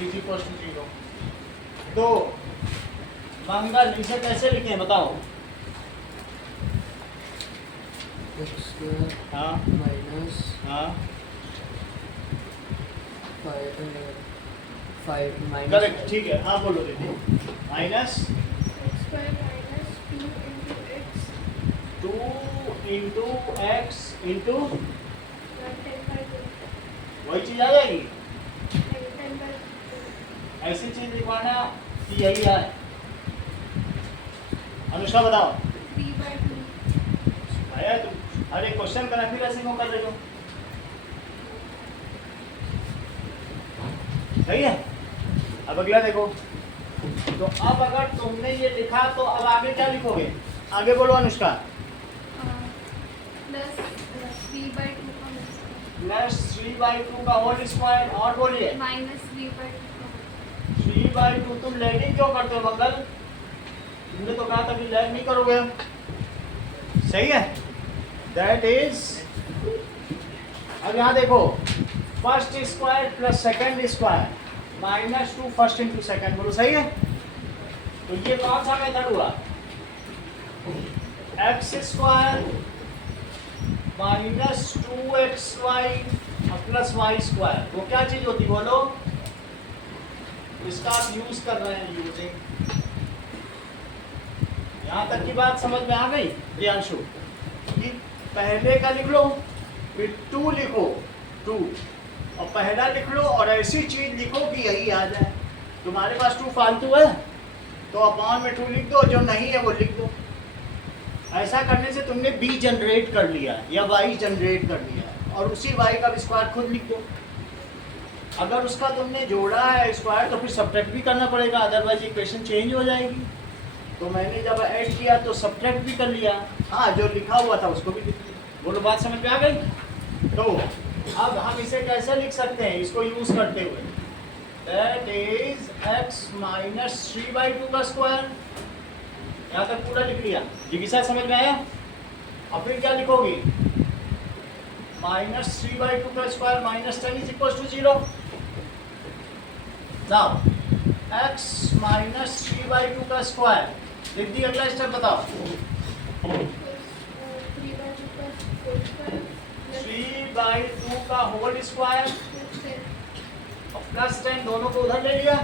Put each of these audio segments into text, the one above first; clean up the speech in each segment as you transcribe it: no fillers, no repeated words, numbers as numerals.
Is equal to 0। तो मंगल इसे कैसे लिखें बताओ। एक्स स्क्वायर हाँ माइनस हाँ 5 माइनस करेक्ट, ठीक है। हाँ बोलो दीदी। Minus x square minus 2 2 into x into x into 10 by 2 वही चीज आ जाएगी। 10 by 2 ऐसी चीज लिखवाना कि यही है। अनुष्का बताओ 3 by 2 आया तुम अरे क्वेश्चन का फिर ऐसे क्यों कर रहे हो। सही है। अब अगला देखो। तो अब अगर तुमने ये लिखा तो अब आगे क्या लिखोगे। आगे बोलो अनुष्का। प्लस 3 by 2 का प्लस 3/2 का होल स्क्वायर और बोलिए माइनस 3 by 2 का 3/2। तुम लैगिंग क्यों करते हो मंगल। तुमने तो कहा था कि लैग नहीं करोगे। सही है। दैट इज अब यहाँ देखो first square plus second square -2 first into second बोलो सही है। तो ये कौन सा मेथड हुआ। X square -2xy plus y square वो क्या चीज होती बोलो। इसका आप यूज कर रहे हैं यूजिंग। यहाँ तक की बात समझ में आ गई प्रियांशु कि पहले का लिख लो फिर 2 लिखो 2 और पहला लिख लो और ऐसी चीज लिखो कि यही आ जाए। तुम्हारे पास 2 फालतू है तो अपॉन में 2 लिख दो, जो नहीं है वो लिख दो। ऐसा करने से तुमने b जनरेट कर लिया या y जनरेट कर लिया और उसी y का स्क्वायर खुद लिख दो। अगर उसका तुमने जोड़ा है स्क्वायर तो फिर सब्ट्रैक्ट भी करना पड़ेगा, अदरवाइज इक्वेशन चेंज हो जाएगी। तो मैंने जब ऐड किया तो सब्ट्रैक्ट भी कर लिया। हाँ जो लिखा हुआ था उसको भी लिख लिया। बोलो बात समझ में आ गई। तो अब हम इसे कैसे लिख सकते हैं इसको यूज करते हुए। दैट इज x माइनस 3/2 का स्क्वायर। यहाँ तक पूरा लिख लिया। जिगिसा समझ में आया। अब फिर क्या लिखोगी -3/2 का square -10 is equal to 0। Now x minus 3/2 का स्क्वायर लिख दी। अगला स्टेप बताओ। 3/2 का होल स्क्वायर और प्लस 10 दोनों को उधर ले लिया।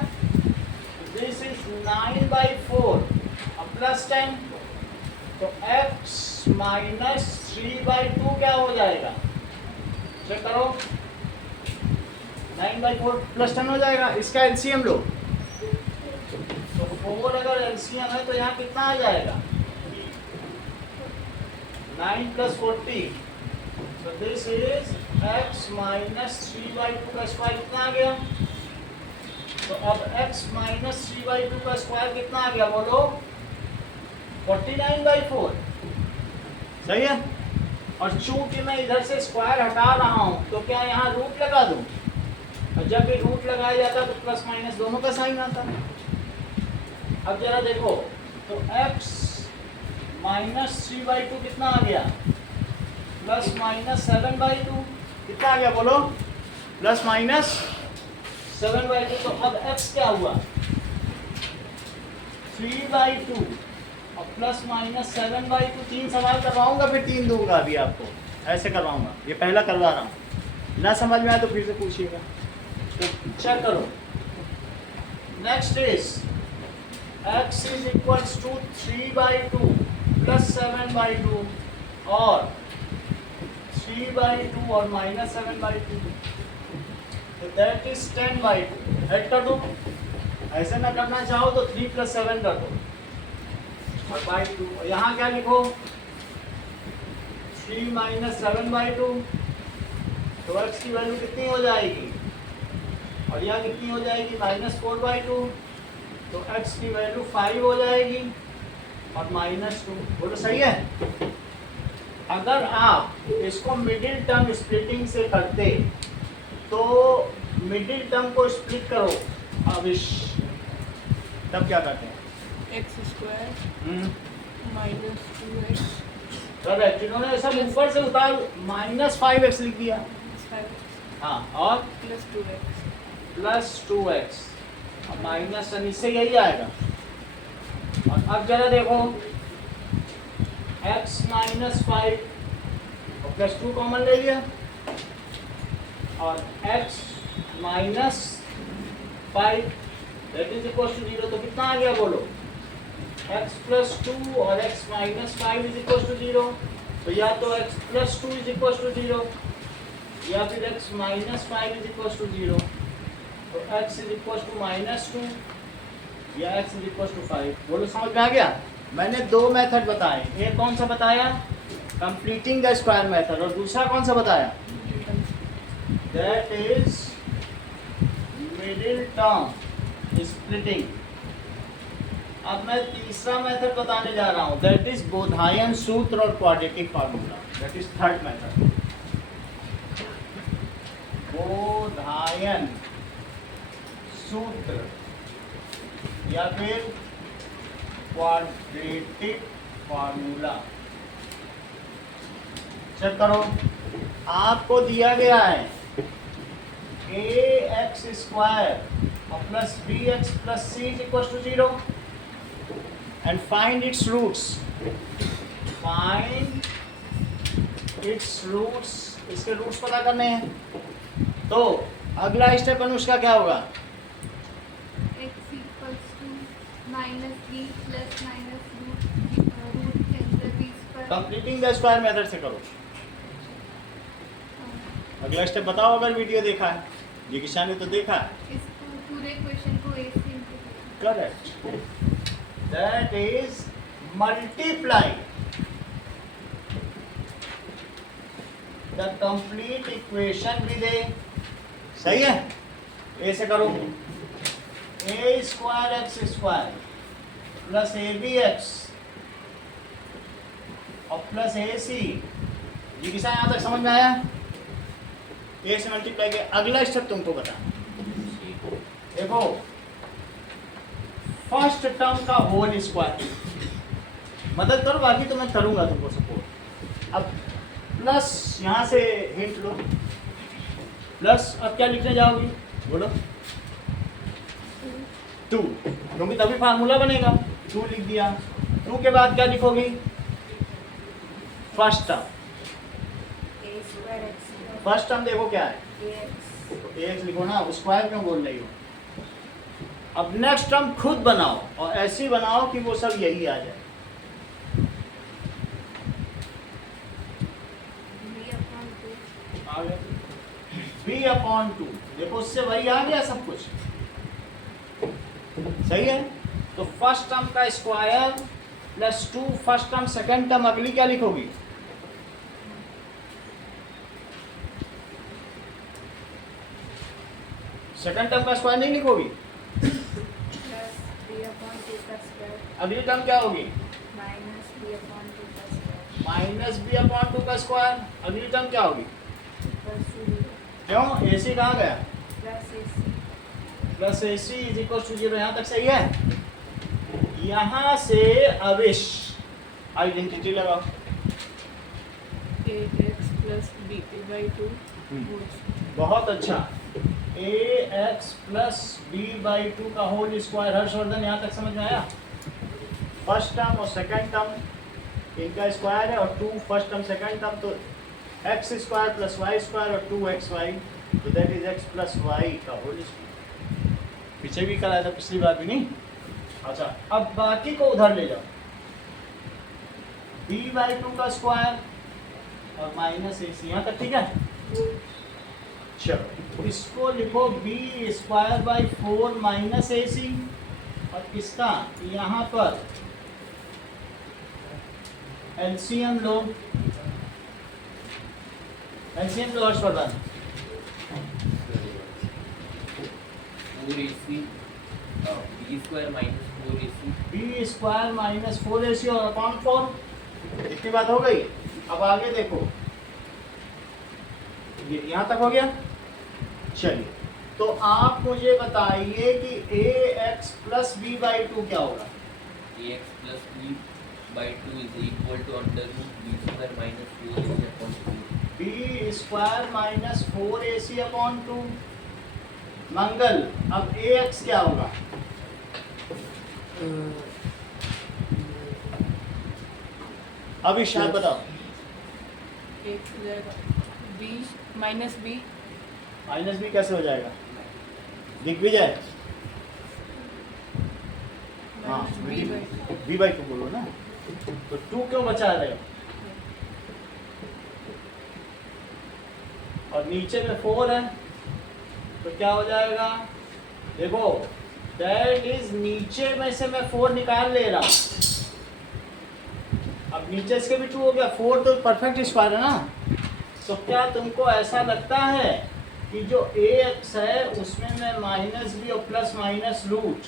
दिस इज 9/4 और प्लस 10 तो x माइनस 3/2 क्या हो जाएगा चेक करो। 9/4 प्लस 10 हो जाएगा। इसका एलसीएम लो तो 4 अगर एलसीएम है तो यहाँ कितना आ जाएगा 9 + 40। So this is x minus 3/2 का स्क्वायर कितना आ गया। तो अब x minus 3/2 का स्क्वायर कितना आ गया बोलो 49/4। सही है। और चूंकि मैं इधर से स्क्वायर हटा रहा हूं तो क्या यहाँ रूट लगा दूं। और जब भी रूट लगाया जाता तो प्लस माइनस दोनों का साइन आता। अब जरा देखो तो x माइनस 3/2 कितना आ गया प्लस माइनस 7/2 कितना आ गया बोलो प्लस माइनस 7/2। तो अब x क्या हुआ 3/2 और प्लस माइनस 7/2। 3 सवाल करवाऊंगा फिर 3 दूंगा अभी आपको ऐसे करवाऊंगा। ये पहला करवा रहा हूँ ना समझ में आया तो फिर से पूछिएगा। तो चेक करो। Next is x is equals to 3/2 plus 7/2 और 3/2 और माइनस 7/2 तो दैट इज 10/2। ऐड कर दो। ऐसे ना करना चाहो तो 3 + 7 कर दो और बाई 2। यहाँ क्या लिखो 3 - 7/2 तो x की वैल्यू कितनी हो जाएगी और यहाँ कितनी हो जाएगी -4/2 तो x की वैल्यू 5 हो जाएगी और -2। बोलो सही है। अगर आप इसको मिडिल टर्म स्प्लिटिंग से करते तो मिडिल टर्म को स्प्लिट करो अविश तब क्या करते हैं x square minus 2x correct. जिन्होंने ऐसा ऊपर से उतार -5x लिख दिया। हाँ और प्लस 2x प्लस 2x, अब माइनस साइन इससे यही आएगा। और अब जरा देखो x माइनस 5 और प्लस 2 कॉमन ले लिया और x minus 5 that is equal to 0, तो कितना आ गया बोलो? x प्लस 2 और x minus 5 is equal to 0, तो या तो x plus 2 is equal to 0 या फिर x minus 5 is equal to 0, तो x is equal to minus 2 या x इज इक्वल टू 5। बोलो समझ में आ गया? मैंने दो मेथड बताए, एक कौन सा बताया? कंप्लीटिंग द स्क्वायर मेथड, और दूसरा कौन सा बताया? That is middle term splitting. अब मैं तीसरा मेथड बताने जा रहा हूं, दैट इज बोधायन सूत्र और quadratic formula, that is third method, Baudhayan सूत्र या फिर क्वाड्रेटिक फार्मूला। चेक करो, आपको दिया गया है ax स्क्वायर और plus bx plus c is equal to 0 and find its roots. Find its roots, इसके रूट्स पता करने हैं। तो अगला स्टेप अनुष्का क्या होगा? x equals to minus b plus minus root के अंदर b square. Completing the square method से करो। अगला स्टेप बताओ अगर वीडियो देखा है, ये किसान ने तो देखा है। इसको पूरे क्वेश्चन को a से into correct, that is multiply the complete equation with A. सही है? ए से करो, A square X square plus A B X और प्लस ए सी। ये किसान यहाँ तक समझ में आया? ए से मल्टीप्लाई किया, अगला स्टेप तुमको बताना। देखो फर्स्ट टर्म का होल स्क्वायर, मदद करो, बाकी तो मैं करूंगा तुमको सपोर्ट। अब प्लस यहाँ से हिंट लो, प्लस अब क्या लिखने जाओगी बोलो? 2, क्योंकि तभी फार्मूला बनेगा। 2 लिख दिया, 2 के बाद क्या लिखोगी? First term. फर्स्ट टर्म देखो क्या है, ax लिखो ना, स्क्वायर क्यों बोल रही हो? अब नेक्स्ट टर्म खुद बनाओ और ऐसी बनाओ कि वो सब यही आ जाए। b/2, देखो उससे वही आ गया सब कुछ। सही है? तो फर्स्ट टर्म का square plus 2 first term, second term अगली क्या लिखोगी? सेकंड टर्म का स्क्वायर नहीं लिखोगी? अगली टर्म क्या होगी? माइनस b/2 का स्क्वायर। अगली टर्म क्या होगी? क्यों? ac कहाँ गया? Plus ac is equal to 0। यहाँ तक सही है? यहाँ से अविश आइडेंटिटी लगाओ। ax plus b/2 बहुत अच्छा, ax प्लस b/2 का होल स्क्वायर। हर्षवर्धन यहाँ तक समझ में आया? फर्स्ट टर्म और सेकंड टर्म इनका स्क्वायर है और 2 फर्स्ट टर्म सेकंड टर्म, तो x square plus y square और 2xy, तो that is x plus y का होल स्क्वायर। पीछे भी कराया था पिछली बार भी नहीं? अच्छा, अब बाकी को उधर ले जाओ, b/2 का स्क्वायर और माइनस ac। यहाँ तक ठीक है? चलो इसको लिखो b² माइनस ac, और इसका यहाँ पर एलसीएम लो। एलसीएम लो Harshvardhan. 4ac b² minus 4ac b² minus 4ac और अपॉन 4। इतनी बात हो गई। अब आगे देखो, ये यहाँ तक हो गया। चलिए, तो आप मुझे बताइए कि ax प्लस b/2 क्या होगा? ax plus b/2 is equal to under root b² minus 4ac upon 2। b² minus 4ac upon 2, मंगल, अब ax क्या होगा? अभी शायद बताओ। एक हो जाएगा b minus b minus b कैसे हो जाएगा? दिग्विजय, हाँ minus b by b by two बोलो ना, तो टू क्यों बचा रहे हो? और नीचे में 4 है तो क्या हो जाएगा? देखो दैट इज नीचे में से मैं 4 निकाल ले रहा हूं। अब नीचे इसके भी 2 हो गया, 4 तो परफेक्ट स्क्वायर है ना। तो क्या तुमको ऐसा लगता है कि जो ax है उसमें मैं माइनस बी और plus minus root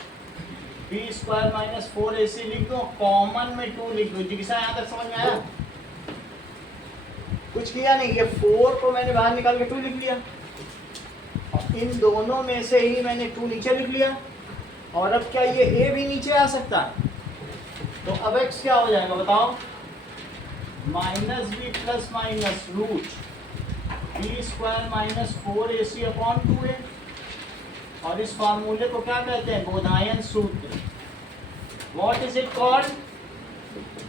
b square minus 4ac लिख दूं, कॉमन में 2 लिख दूं? जिगिसा यहाँ तक समझ में आया? कुछ किया नहीं, ये 4 को मैंने बाहर निकाल के 2 लिख लिया और इन दोनों में से ही मैंने 2 नीचे लिख लिया। और अब क्या ये a भी नीचे आ सकता है? तो अब x क्या हो जाएगा बताओ? Minus b plus minus root b square minus 4ac upon 2a। और इस फार्मूले को क्या कहते हैं? बोधायन सूत्र। What is it called?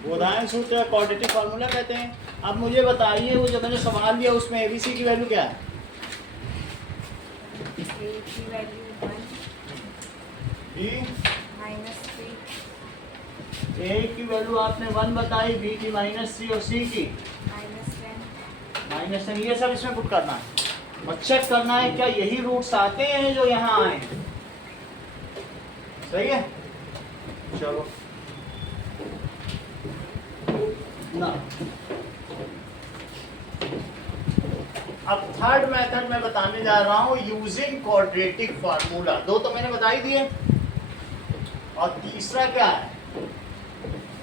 Baudhayan सूत्र, क्वाड्रेटिक फार्मूला कहते हैं। अब मुझे बताइए वो जो मैंने सवाल दिया उसमें एबीसी की वैल्यू क्या है? a की वैल्यू 1 बी माइनस 3 ए की वैल्यू आपने 1 बताई, बी की -3 और सी की -10 -10। ये सब इसमें पुट करना है और चेक करना है क्या यही रूट्स आते हैं जो यहाँ आए हैं। सही है, चलो ना। अब थर्ड मेथड मैं बताने जा रहा हूँ यूजिंग क्वाड्रेटिक फार्मूला। 2 तो मैंने बता ही दिए और तीसरा क्या है?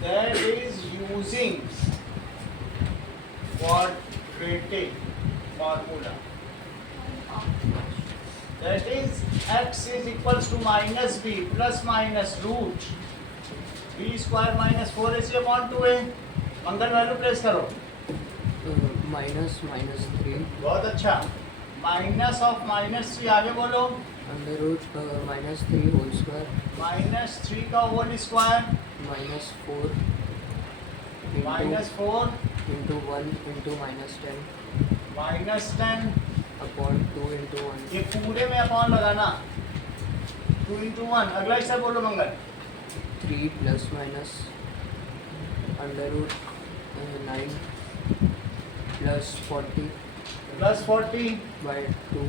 That is using quadratic formula. That is x is equals to minus b plus minus root b square minus 4ac upon 2a। Mangal value place करो। माइनस माइनस 3 बहुत अच्छा। माइनस ऑफ -3 आगे बोलो। Under root minus 3 whole square -3 का whole square minus 4 -4 into 1 into -10 -10। Upon 2 into 1 ये पूरे में upon लगाना, 2 into 1। अगला हिस्सा बोलो Mangal. 3 plus minus under root 9 plus 40 +40 by 2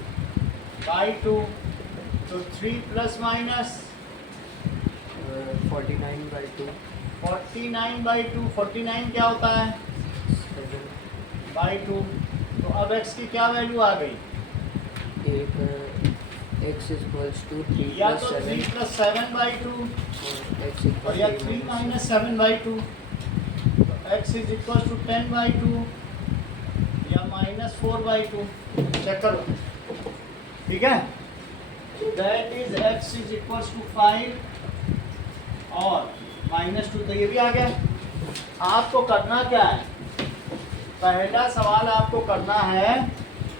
by 2। तो 3 प्लस माइनस 49 बाई 2 49/2। 49 क्या होता है? 7 बाई 2। तो अब x की क्या वैल्यू आ गई? एक x इक्वल्स टू 3 या प्लस तो 3 7 + 7/2 और x और या इक्वल्स 3 - 7/2। तो x is equal to 10/2 या -4/2। चेक करो, ठीक है? That is x is equal to 5 और -2। तो ये भी आ गया। आपको करना क्या है? पहला सवाल आपको करना है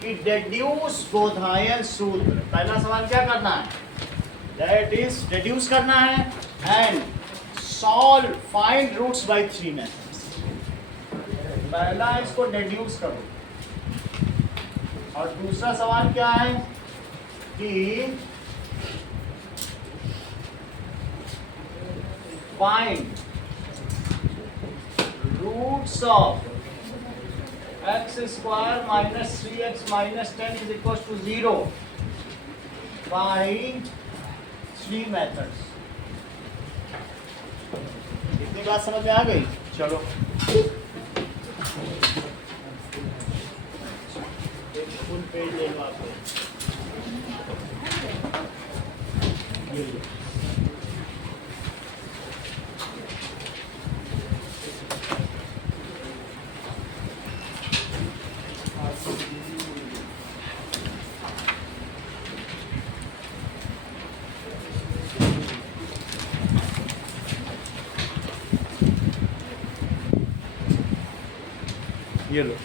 कि डेड्यूस बोधायन सूत्र। पहला सवाल क्या करना है? दैट इज डेड्यूस करना है and solve find roots by 3 methods. पहला इसको डेड्यूस करो और दूसरा सवाल क्या है कि find roots of x square minus 3x minus 10 is equals to 0 by 3 methods। इतनी बात समझ में आ गई? चलो एक फुल पेज ले लो आपको। ये लो। ये लो।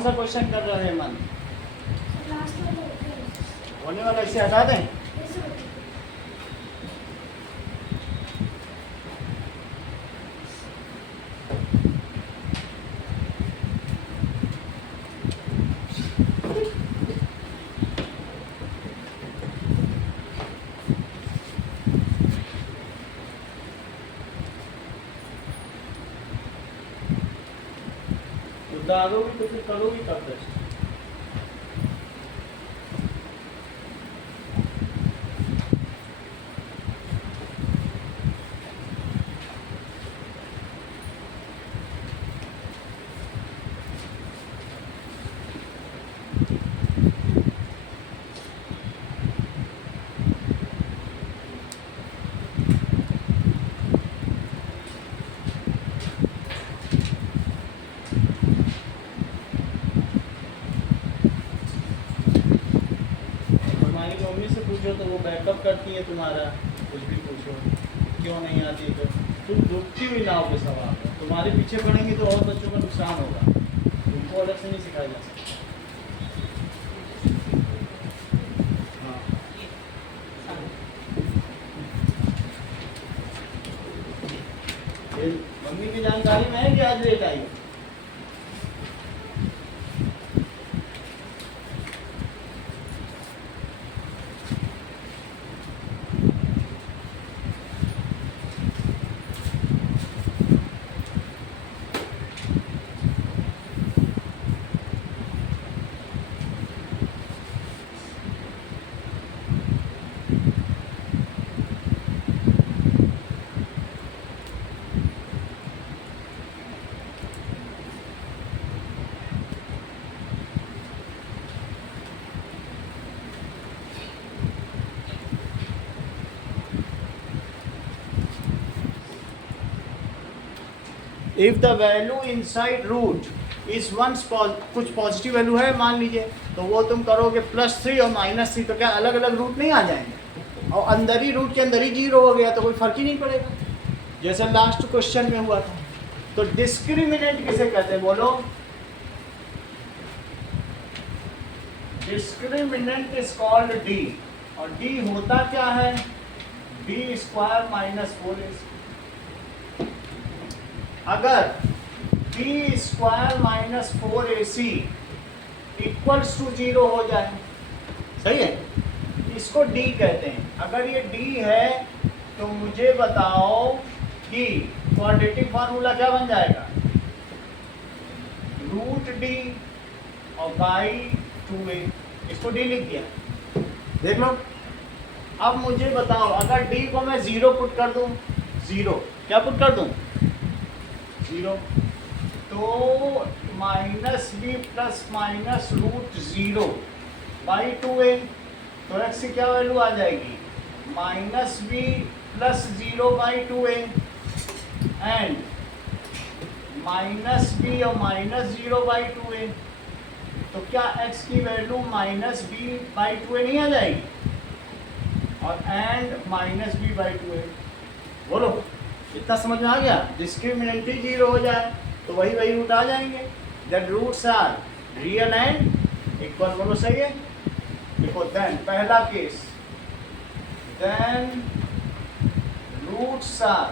कौन सा क्वेश्चन कर रहे हैं मन? लास्ट वाला होता है होने वाला इसे हटा दें। ऐसे होता है। उतारोगी तो फिर करोगी कब तक? तुम्हारी मम्मी से पूछो तो वो बैकअप करती है तुम्हारा, कुछ भी पूछो क्यों नहीं आती तो तुम दुखती हुई ना हो सवाल है। तुम्हारे पीछे पड़ेंगे तो और बच्चों का नुकसान होगा, तुमको अलग से नहीं सिखाया जा सकता। हाँ। ये मम्मी की जानकारी में है कि आज लेट आई? If the value inside root is once कुछ पॉजिटिव वैल्यू है मान लीजिए, तो वो तुम करोगे +3 और -3, तो क्या अलग अलग रूट नहीं आ जाएंगे? और अंदर ही रूट के अंदर ही 0 हो गया तो कोई फर्क ही नहीं पड़ेगा, जैसे लास्ट क्वेश्चन में हुआ था। तो डिस्क्रिमिनेंट किसे कहते हैं बोलो? डिस्क्रिमिनेंट इज कॉल्ड डी, और डी होता क्या है? d² - 4ac। अगर d² - 4ac इक्वल्स टू 0 हो जाए, सही है, इसको d कहते हैं। अगर ये d है तो मुझे बताओ कि क्वाड्रेटिक फार्मूला क्या बन जाएगा? √d और बाई 2a, इसको d लिख दिया, देख लो। अब मुझे बताओ अगर d को मैं 0 पुट कर दूं, 0 क्या पुट कर दूं? 0, तो -b ± √0 बाई 2a, तो x की क्या वैल्यू आ जाएगी? -b + 0 by 2a and -b और -0 बाई 2a, तो क्या x की वैल्यू -b बाई 2a नहीं आ जाएगी? और एंड -b बाई 2a, बोलो इतना समझ में आ गया? डिस्क्रिमिनेंट ही 0 हो जाए तो वही रूट आ जाएंगे। That roots are real and equal, बोलो सही है? देखो देन पहला case, then roots are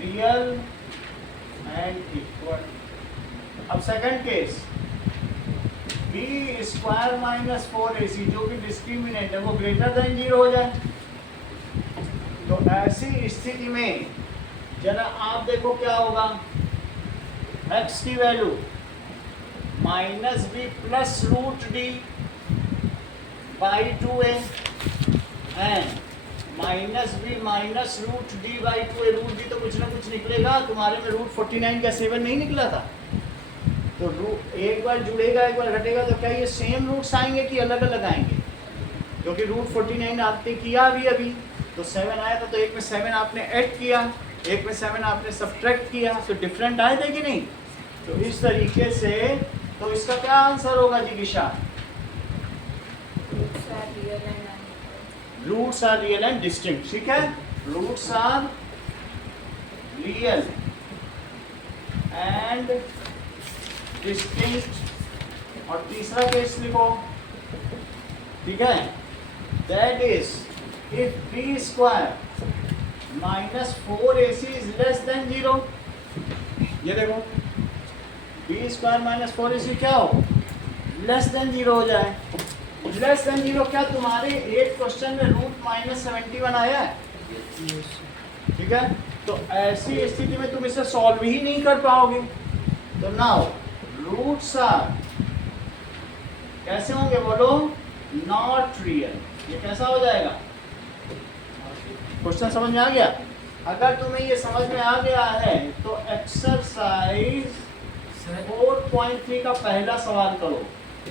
real and equal. अब सेकंड केस, b² - 4ac जो कि डिस्क्रिमिनेंट है वो ग्रेटर देन 0 हो जाए। तो ऐसी स्थिति में जरा आप देखो क्या होगा? x की value -b + √d by 2a and -b - √d by 2a। √d तो कुछ ना कुछ निकलेगा, तुम्हारे में √49 का 7 नहीं निकला था, तो एक बार जुड़ेगा एक बार घटेगा, तो क्या ये सेम रूट्स आएंगे कि अलग अलग आएंगे? क्योंकि √49 आपने किया अभी तो 7 आया था, तो एक में 7 आपने ऐड किया, एक में 7 आपने सब्ट्रैक्ट किया, तो डिफरेंट आए थे कि नहीं? तो इस तरीके से, तो इसका क्या आंसर होगा जिगिशा? Roots are real and distinct, ठीक है? Roots are real and distinct और तीसरा केस लिखो, ठीक है, that is if B square minus 4ac is less than 0। ये देखो बी स्क्वायर माइनस 4ac क्या हो, लेस देन 0 हो जाए। लेस देन 0 क्या तुम्हारे एक क्वेश्चन में √-71 आया है, ठीक है, तो ऐसी स्थिति में तुम इसे सॉल्व ही नहीं कर पाओगे। तो नाउ रूट्स आर कैसे होंगे बोलो, नॉट रियल। ये कैसा हो जाएगा, क्वेश्चन समझ में आ गया? अगर तुम्हें ये समझ में आ गया है तो एक्सरसाइज 4.3 का पहला सवाल करो।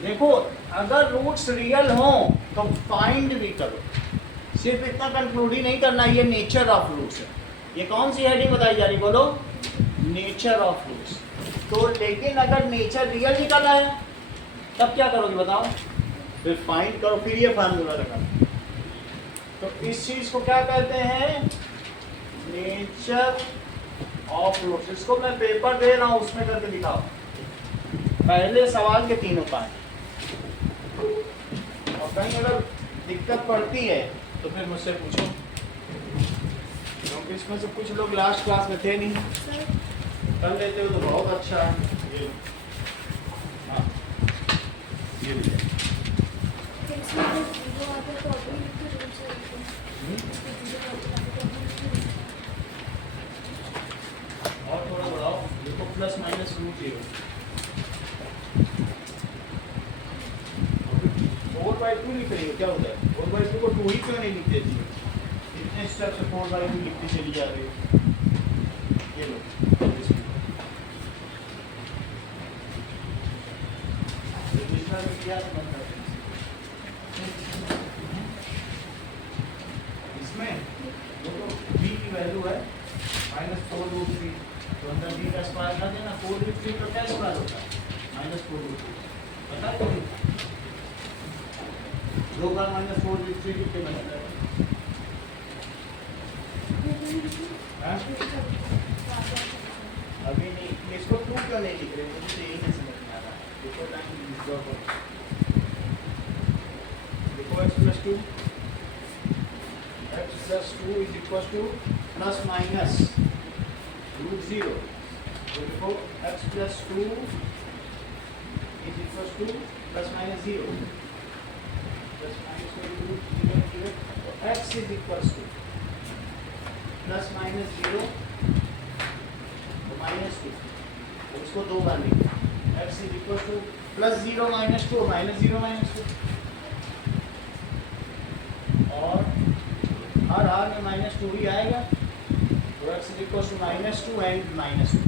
देखो अगर रूट्स रियल हो तो फाइंड भी करो, सिर्फ इतना कंक्लूड ही नहीं करना, ये नेचर ऑफ रूट्स है। ये कौन सी हेडिंग बताई जा रही बोलो, नेचर ऑफ रूट्स। तो लेकिन अगर नेचर रियल निकल आए तब क्या करोगे बताओ, फिर फाइंड करो, फिर ये फार्मूला लगाओ। तो इस चीज को क्या कहते हैं, नेचर ऑफ रूट्स। इसको मैं पेपर दे रहा हूं उसमें करके दिखाओ, पहले सवाल के तीनों पार्ट। और कहीं अगर दिक्कत पड़ती है तो फिर मुझसे पूछो, क्योंकि इसमें से कुछ लोग लास्ट क्लास में थे नहीं, कर लेते हो तो बहुत अच्छा है। ये हाँ, ये भी है। और थोड़ा बढ़ाओ, देखो प्लस माइनस रूट ही हो। 4/2 लिख रही हो, क्या होता है 4/2 को 2 ही क्यों नहीं लिख देती हो, इतने स्टेप से 4/2 लिखती चली जा रही हो। ये लो इसमें वो तो b की वैल्यू है -4√3, तो अंदर b का स्क्वायर कर देना। 4√3 का क्या स्क्वायर होता है, -4√3, पता है कोई? 2 बार -4√3 कितने बनता है? अभी नहीं, इसको 2 क्यों नहीं लिख रहे, मुझे यही नहीं समझ में आ रहा है। देखो लाइन विथड्रॉ करो, देखो x+2 is equal two plus minus √0। तो देखो x+2 is equal two plus minus 0, plus minus √0, तो x is equal two plus minus 0 तो -2, तो इसको 2 बार लिखना, x इज इक्वल टू +0 -2 -0 -2, और हर हार में -2 ही आएगा, तो x is equal to -2 and -2।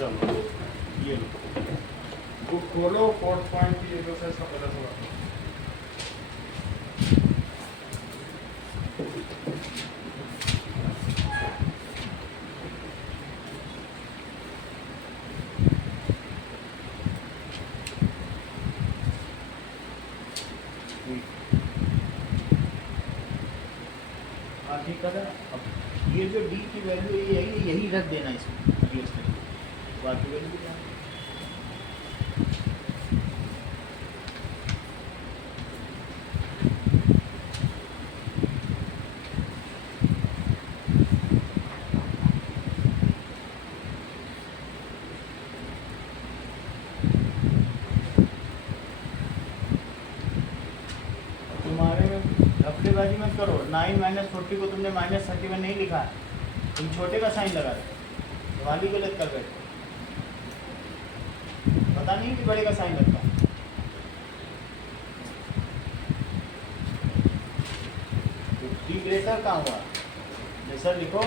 चलो ये बुक खोलो, 4.3 एक्सरसाइज का पहला सवाल। हाँ ठीक है, अब ये जो d की वैल्यू है यही रख देना इसमें अगले स्टेप, बाकी वैल्यू क्या है? तुम्हारे हफ्तेबाजी मत करो, 9 - 40 को तुमने -31 नहीं लिखा, तुम छोटे का साइन लगा रहे, वाली गलत कर बैठे, पता नहीं कि बड़े का साइन लगता है। तो डी ग्रेटर कहाँ हुआ, जैसा लिखो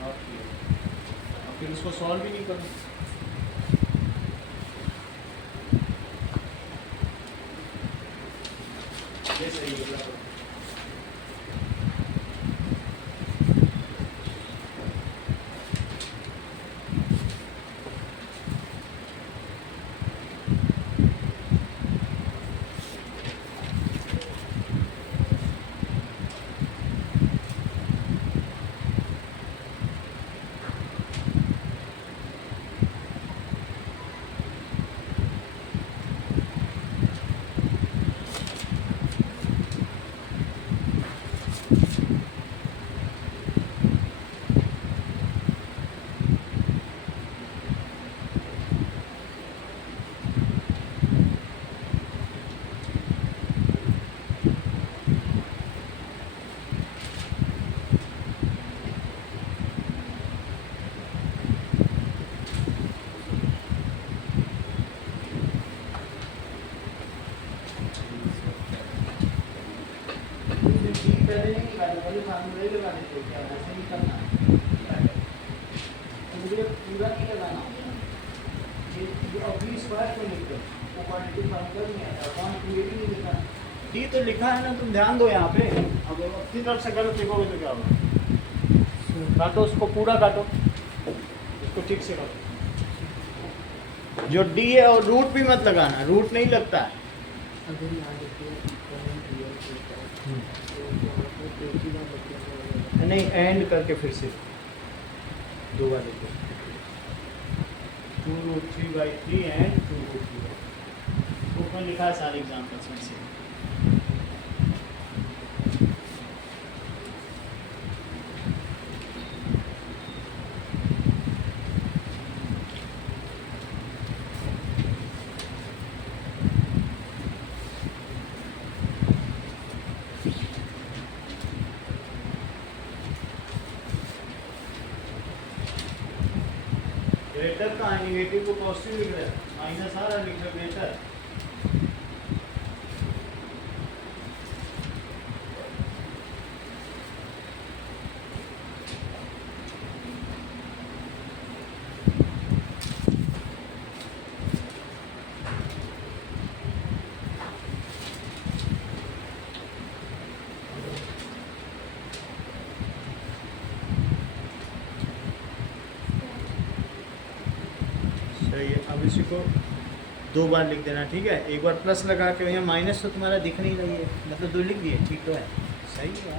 नॉट क्लियर, फिर उसको सॉल्व भी नहीं करो। वाले फार्मूले लगाने थे क्या, ऐसे नहीं करना है। तो मुझे पूरा नहीं लगाना, ये अभी स्क्वायर क्यों लिख दो, वो क्वांटिटी फार्मूला नहीं है, अपॉन 2 ये भी नहीं लिखा है। डी तो लिखा है ना, तुम ध्यान दो यहाँ पे। अब अपनी तरफ से गलत लिखोगे तो क्या होगा, काटो उसको, पूरा काटो इसको, ठीक से काटो। जो डी है और रूट भी मत लगाना, रूट नहीं लगता है। अगर यहाँ देखिए इक्वलेंट रियल होता है तो यहाँ पे एक ही बार बचा नहीं, एंड करके फिर से दो बार लिखो, 2√3/3 एंड 2√3। बुक में लिखा है सारे एग्जाम्पल्स में से। ग्रेटर का नेगेटिव को पॉजिटिव लिख रहे हैं, माइनस आ रहा है, लिख रहे ग्रेटर। सही है, अब इसी को दो बार लिख देना, ठीक है। एक बार प्लस लगा के, यहाँ माइनस तो तुम्हारा दिख नहीं रही है, मतलब दो लिख दिए, ठीक तो है, सही है।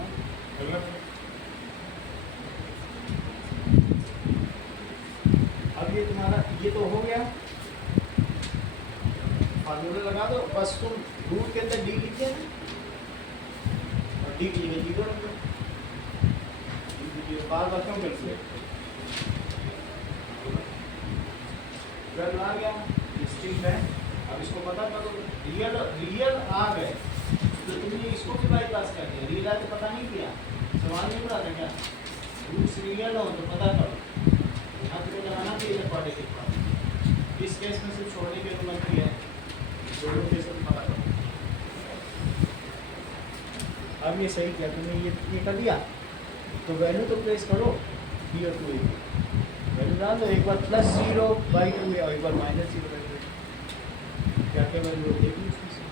अब ये तुम्हारा ये तो हो गया, फार्मूला लगा दो, बस तुम रूट के अंदर डी लिख देना और डी की जगह जीरो रख दो। बार बार क्यों करते हैं, गर्ल आ गया, स्ट्रिंग है। अब इसको पता करो, रियल रियल आ गए तो तुमने इसको भी बाईपास कर दिया, रियल आए तो पता नहीं किया, सवाल नहीं उड़ा था क्या, रूट्स रियल हो तो पता करो। यहाँ तुमको लगाना चाहिए क्वाड्रेटिक फॉर्म, इस केस में सिर्फ छोड़ने की अनुमति है, दोनों केस में पता करो। अब ये सही किया तुमने, ये कर दिया, तो वैल्यू तो प्लेस करो, बी और 2 वैल्यू डाल दो, एक बार +0/2 है और एक बार -0/2, क्या क्या वैल्यू देख ली उसकी से।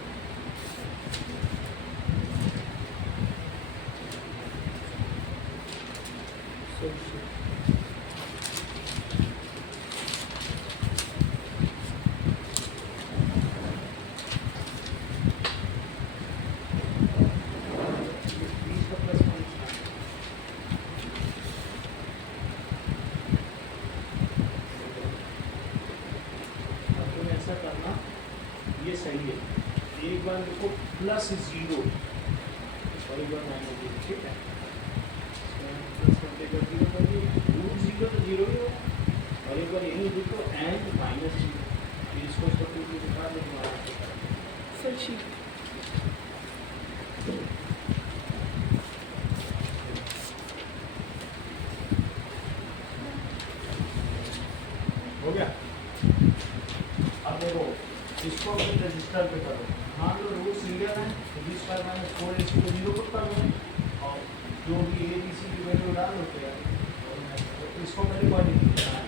ऐसा करना, ये सही है, एक बार लिखो +0 और एक बार -0, ठीक है। प्लस करते कर 0 कर दिए, √0 तो 0 ही हो, और एक बार यही लिखो एंड -0, इसको सब कुछ दिखा दो तुम्हारा। सर शीट हो गया। अब देखो इसको अपने रजिस्टर पे करो, मान लो रूट रियल है तो 20² - 4 को 0 पुट कर दो और जो भी ए बी सी की वैल्यू डाल दो यार, तो इसको पहले क्वांटिटी लिखना है।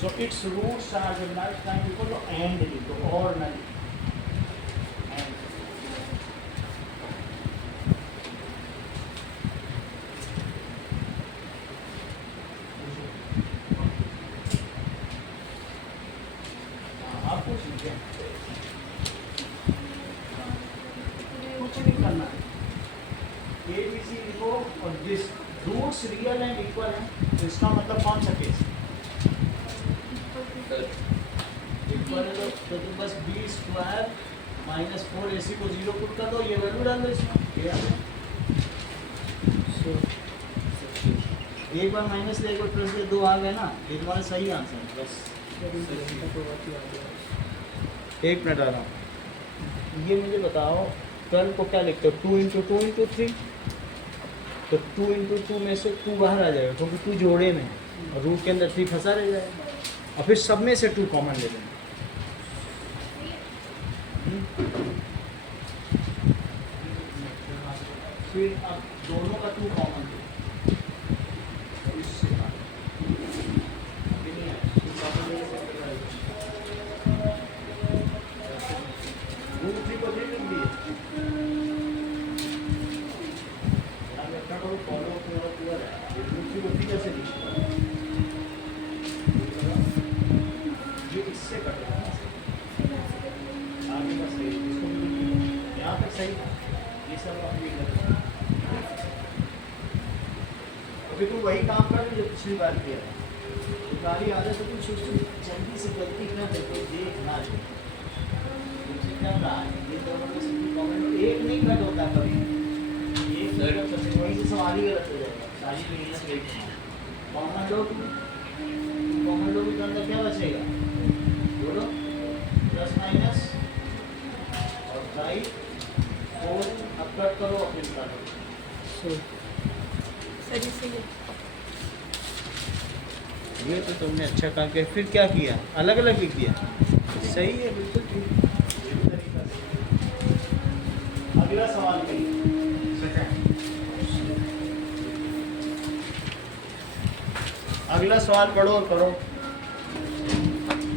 So its roots are the lifetime equal to and लिखो और न लिखो and। आप कुछ लिखें, कुछ नहीं करना है, ए बी सी लिखो और this roots real and equal है, तो इसका मतलब कौन सा केस इक्वल है, तो तुम बस b² - 4ac को 0 पुट कर दो, ये वैल्यू डाल दो इसमें, ये आ गया। एक बार माइनस ले, एक बार प्लस ले, 2 आ गए ना, ये तुम्हारा सही आंसर है। बस एक मिनट आ रहा हूँ, ये मुझे बताओ 12 को क्या लिखते हो, 2 × 2 × 3 तो 2 इंटू 2 में से 2 बाहर आ जाएगा क्योंकि 2 जोड़े में है और रूट के अंदर 3 फंसा रह जाएगा और फिर सब में से 2 कॉमन ले लेंगे। फिर अब दोनों का 2 कॉमन ले फिर तुम वही काम कर जो पिछली बार किया है। तुम्हारी आदत है तुम जल्दी से गलती न दे कोई देख ना ले तुमसे क्या रहा है ये दोनों में से कमेंट एक नहीं कट होता कभी एक नहीं कट सकते वहीं से सवाल ही गलत हो जाएगा सारी मेहनत एक कॉमन लो के अंदर क्या बचेगा बोलो प्लस माइनस और 5 4 अब कट करो और फिर करो सही सही है। ये तो तुमने अच्छा काम किया। फिर क्या किया अलग अलग लिख दिया सही है बिल्कुल ठीक। अगला सवाल अगला सवाल पढ़ो और करो।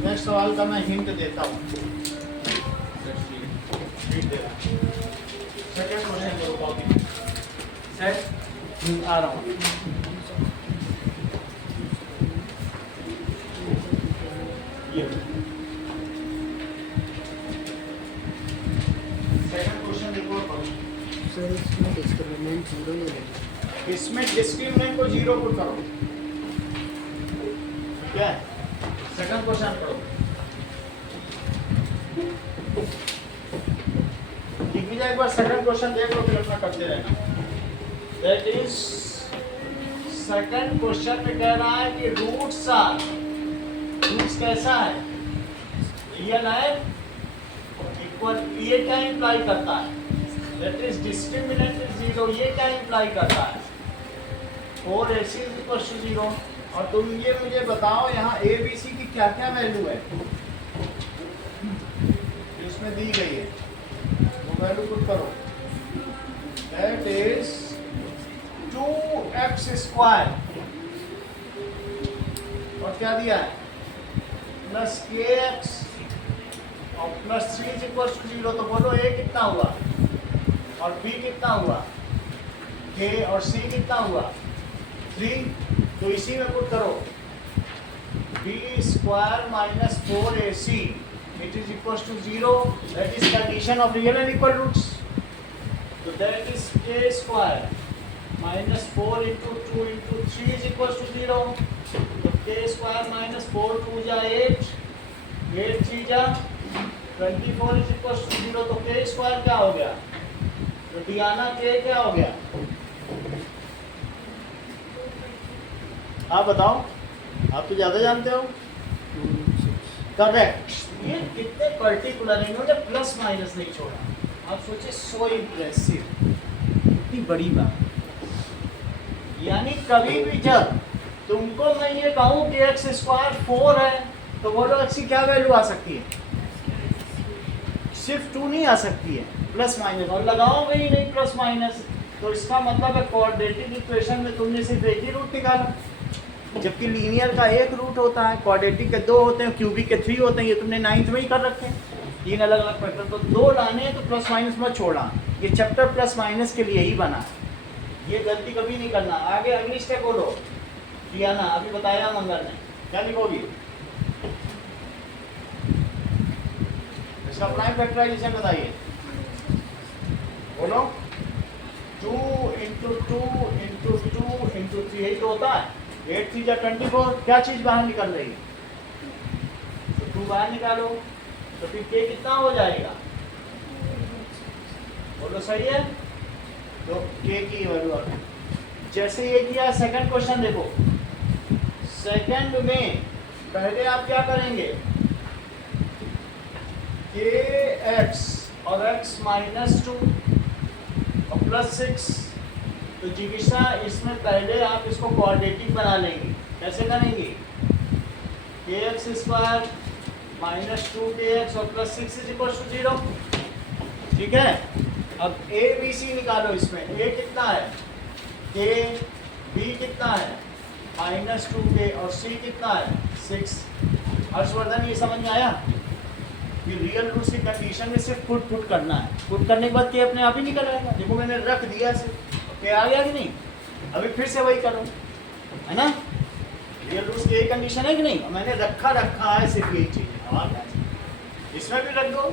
नेक्स्ट सवाल का मैं हिंट देता हूँ। सेकंड क्वेश्चन करो कॉपी सेट आ रहा हूँ। ये सेकंड क्वेश्चन देखो सर इसमें डिस्क्रिमिनेंट 0 ले लेंगे। इसमें डिस्क्रिमिनेंट को 0 पुट करो क्या है सेकंड क्वेश्चन पढ़ो। लिख भी जाए एक बार सेकंड क्वेश्चन देख लो फिर अपना करते रहना। दैट इज सेकंड क्वेश्चन में कह रहा है कि रूट्स कैसा है रियल है इक्वल ये क्या इंप्लाई करता है दैट इज डिस्क्रिमिनेंट इज 0 ये क्या इंप्लाई करता है 4ac इज 0 और तुम ये मुझे बताओ यहाँ abc की क्या क्या वैल्यू है जो इसमें दी गई है वो वैल्यू पुट करो। दैट इज 2x स्क्वायर और क्या दिया है प्लस kx और प्लस 3 इज इक्वल टू 0 तो बोलो a कितना हुआ और b कितना हुआ k और c कितना हुआ 3 तो इसी में पुट करो b square minus 4ac it is equal to 0 that is condition of real and equal roots तो that is k square minus 4 into 2 into 3 is equal to 0 तो k स्क्वायर माइनस 4 2 जा 8 8 3 जा 24 इज इक्वल टू 0 तो k square क्या हो गया तो Diana k क्या हो गया आप बताओ आप तो ज़्यादा जानते हो करेक्ट। ये कितने पर्टिकुलर है इन्होंने प्लस माइनस नहीं छोड़ा आप सोचे सो इम्प्रेसिव इतनी बड़ी बात यानी कभी भी जब तुमको मैं ये कहूँ कि x स्क्वायर 4 है तो बोलो x की क्या वैल्यू आ सकती है सिर्फ 2 नहीं आ सकती है प्लस माइनस और लगाओगे ही नहीं प्लस माइनस तो इसका मतलब है क्वाड्रेटिक इक्वेशन में तुमने सिर्फ एक ही रूट निकाला जबकि लीनियर का एक रूट होता है क्वाड्रेटिक के 2 होते हैं क्यूबिक के 3 होते हैं ये तुमने 9th में ही कर रखे हैं 3 अलग अलग पैटर्न तो 2 लाने हैं तो प्लस माइनस मत छोड़ना ये चैप्टर प्लस माइनस के लिए ही बना ये गलती कभी नहीं करना। आगे अगली स्टेप बोलो दियाना अभी बताया मंगल ने क्या लिखोगी इसका प्राइम फैक्टराइजेशन बताइए बोलो 2 इंटू 2 इंटू 2 इंटू 3 यही तो होता है 8 3 जा 24 क्या चीज़ बाहर निकल रही है तो 2 बाहर निकालो तो फिर k कितना हो जाएगा बोलो सही है तो k की वैल्यू आ गई। जैसे ये किया सेकंड क्वेश्चन देखो सेकंड में पहले आप क्या करेंगे kx और x माइनस 2 और प्लस 6 तो जिज्ञासा इसमें पहले आप इसको क्वाड्रेटिक बना लेंगे। कैसे करेंगे? kx स्क्वायर माइनस 2kx और प्लस 6 इज इक्वल टू 0। ठीक है, अब a b c निकालो। इसमें a कितना है k, b कितना है माइनस 2k और c कितना है 6। हर्षवर्धन ये समझ में आया कि रियल रूट्स की कंडीशन में सिर्फ पुट करना है। पुट करने के बाद के अपने आप ही निकल आएगा। देखो मैंने रख दिया सिर्फ, क्या आ गया कि नहीं? अभी फिर से वही करो, है ना? रियल रूट्स की यही कंडीशन है कि नहीं? मैंने रखा है सिर्फ यही चीज़। और इसमें भी रख दो।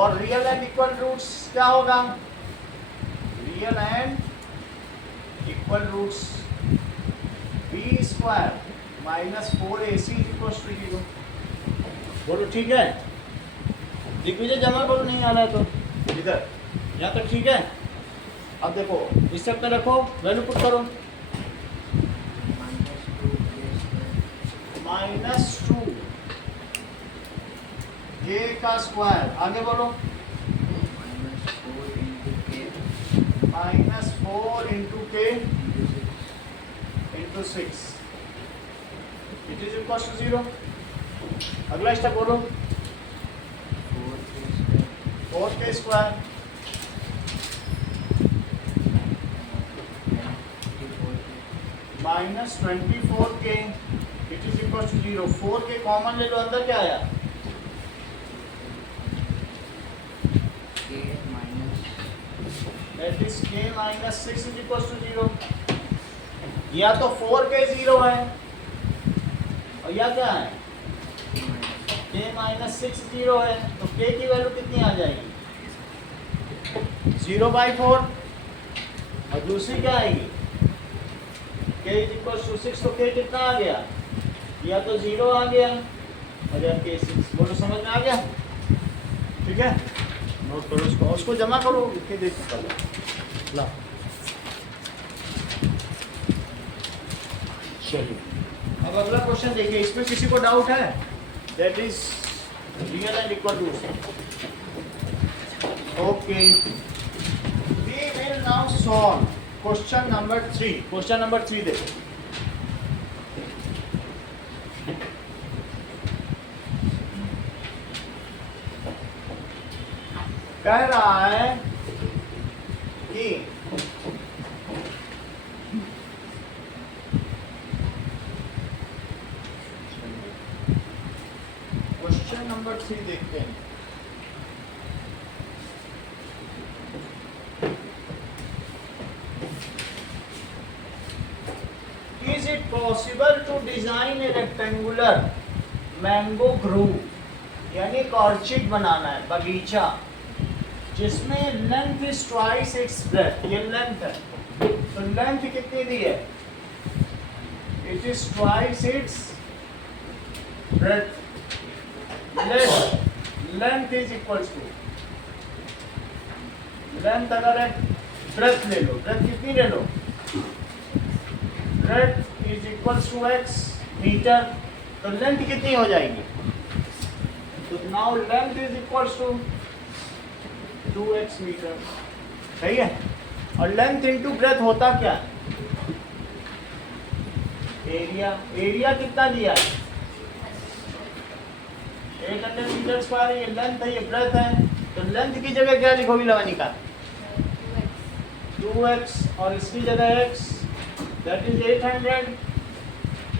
और रियल एंड इक्वल रूट्स क्या होगा? Real and equal roots b square minus 4ac equal to 0। बोलो ठीक है? दिग्विजय जमा करो, नहीं आ रहा है तो इधर, यहाँ तक ठीक है। अब देखो इस सब पे रखो, वैल्यू पुट करो। माइनस 2 k का स्क्वायर, आगे बोलो। Minus 4 into k into 6 it is equal to 0। अगला स्टेप बोलो। 4k square minus 24k it is equal to 0। 4k common ले लो, अंदर क्या आया? That is k minus 6 is equal to 0। या तो 4k 0 है और या क्या है k माइनस 6 0 है, तो k की वैल्यू कितनी आ जाएगी? 0/4। और दूसरी क्या आएगी? k इज इक्वल टू 6, तो k कितना आ गया? या तो 0 आ गया और या k 6। बोलो समझ में आ गया? ठीक है, नोट करो उसको जमा करो, लिख के देखो। ला चलिए, अब अगला क्वेश्चन देखिए। इसमें किसी को डाउट है? That is real and equal roots. Okay, we will now solve question number 3। Question number 3 देखो। कह रहा है कि क्वेश्चन नंबर 3 देखते हैं। Is it possible to design a rectangular mango grove, यानी एक ऑर्चिड बनाना है, बगीचा, जिसमें length is twice its breadth. ये लेंथ है, तो लेंथ कितनी दी है? It is twice its breadth. Length is equal to, length अगर है, ब्रेथ ले लो, ब्रेथ कितनी ले लो? Breadth is equal to x metre, तो लेंथ कितनी हो जाएगी? तो now length is equal to 2x metre. सही है? और लेंथ इंटू ब्रेथ होता क्या? एरिया। एरिया कितना दिया है? 800 मीटर स्क्वायर। ये लेंथ है, ये ब्रेथ है, तो लेंथ की जगह क्या लिखोगी लवनिका? 2x और इसकी जगह x, दैट इज 800,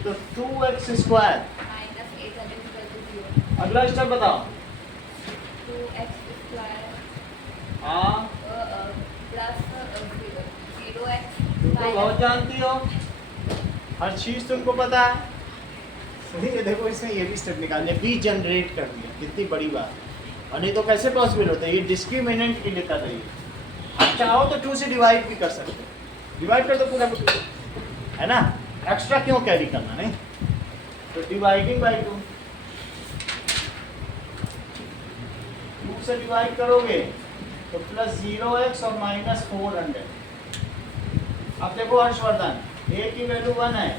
तो 2x स्क्वायर। अगला स्टेप बताओ। 2x स्क्वायर हाँ, प्लस 0x तुम तो बहुत जानती हो, हर चीज तुमको पता है। सही है, देखो इसने ये भी स्टेप निकाल लिया, बी जनरेट कर दिया, कितनी बड़ी बात। और नहीं तो कैसे पॉसिबल होता है? ये डिस्क्रिमिनेंट के लिए कर रही है। आप चाहो तो 2 से डिवाइड भी कर सकते हो, डिवाइड कर दो पूरा, है ना? एक्स्ट्रा क्यों कैरी करना? नहीं तो डिवाइडिंग बाई 2, 2 से डिवाइड करोगे तो प्लस 0x और माइनस 400। अब देखो हर्षवर्धन, a की वैल्यू 1 है,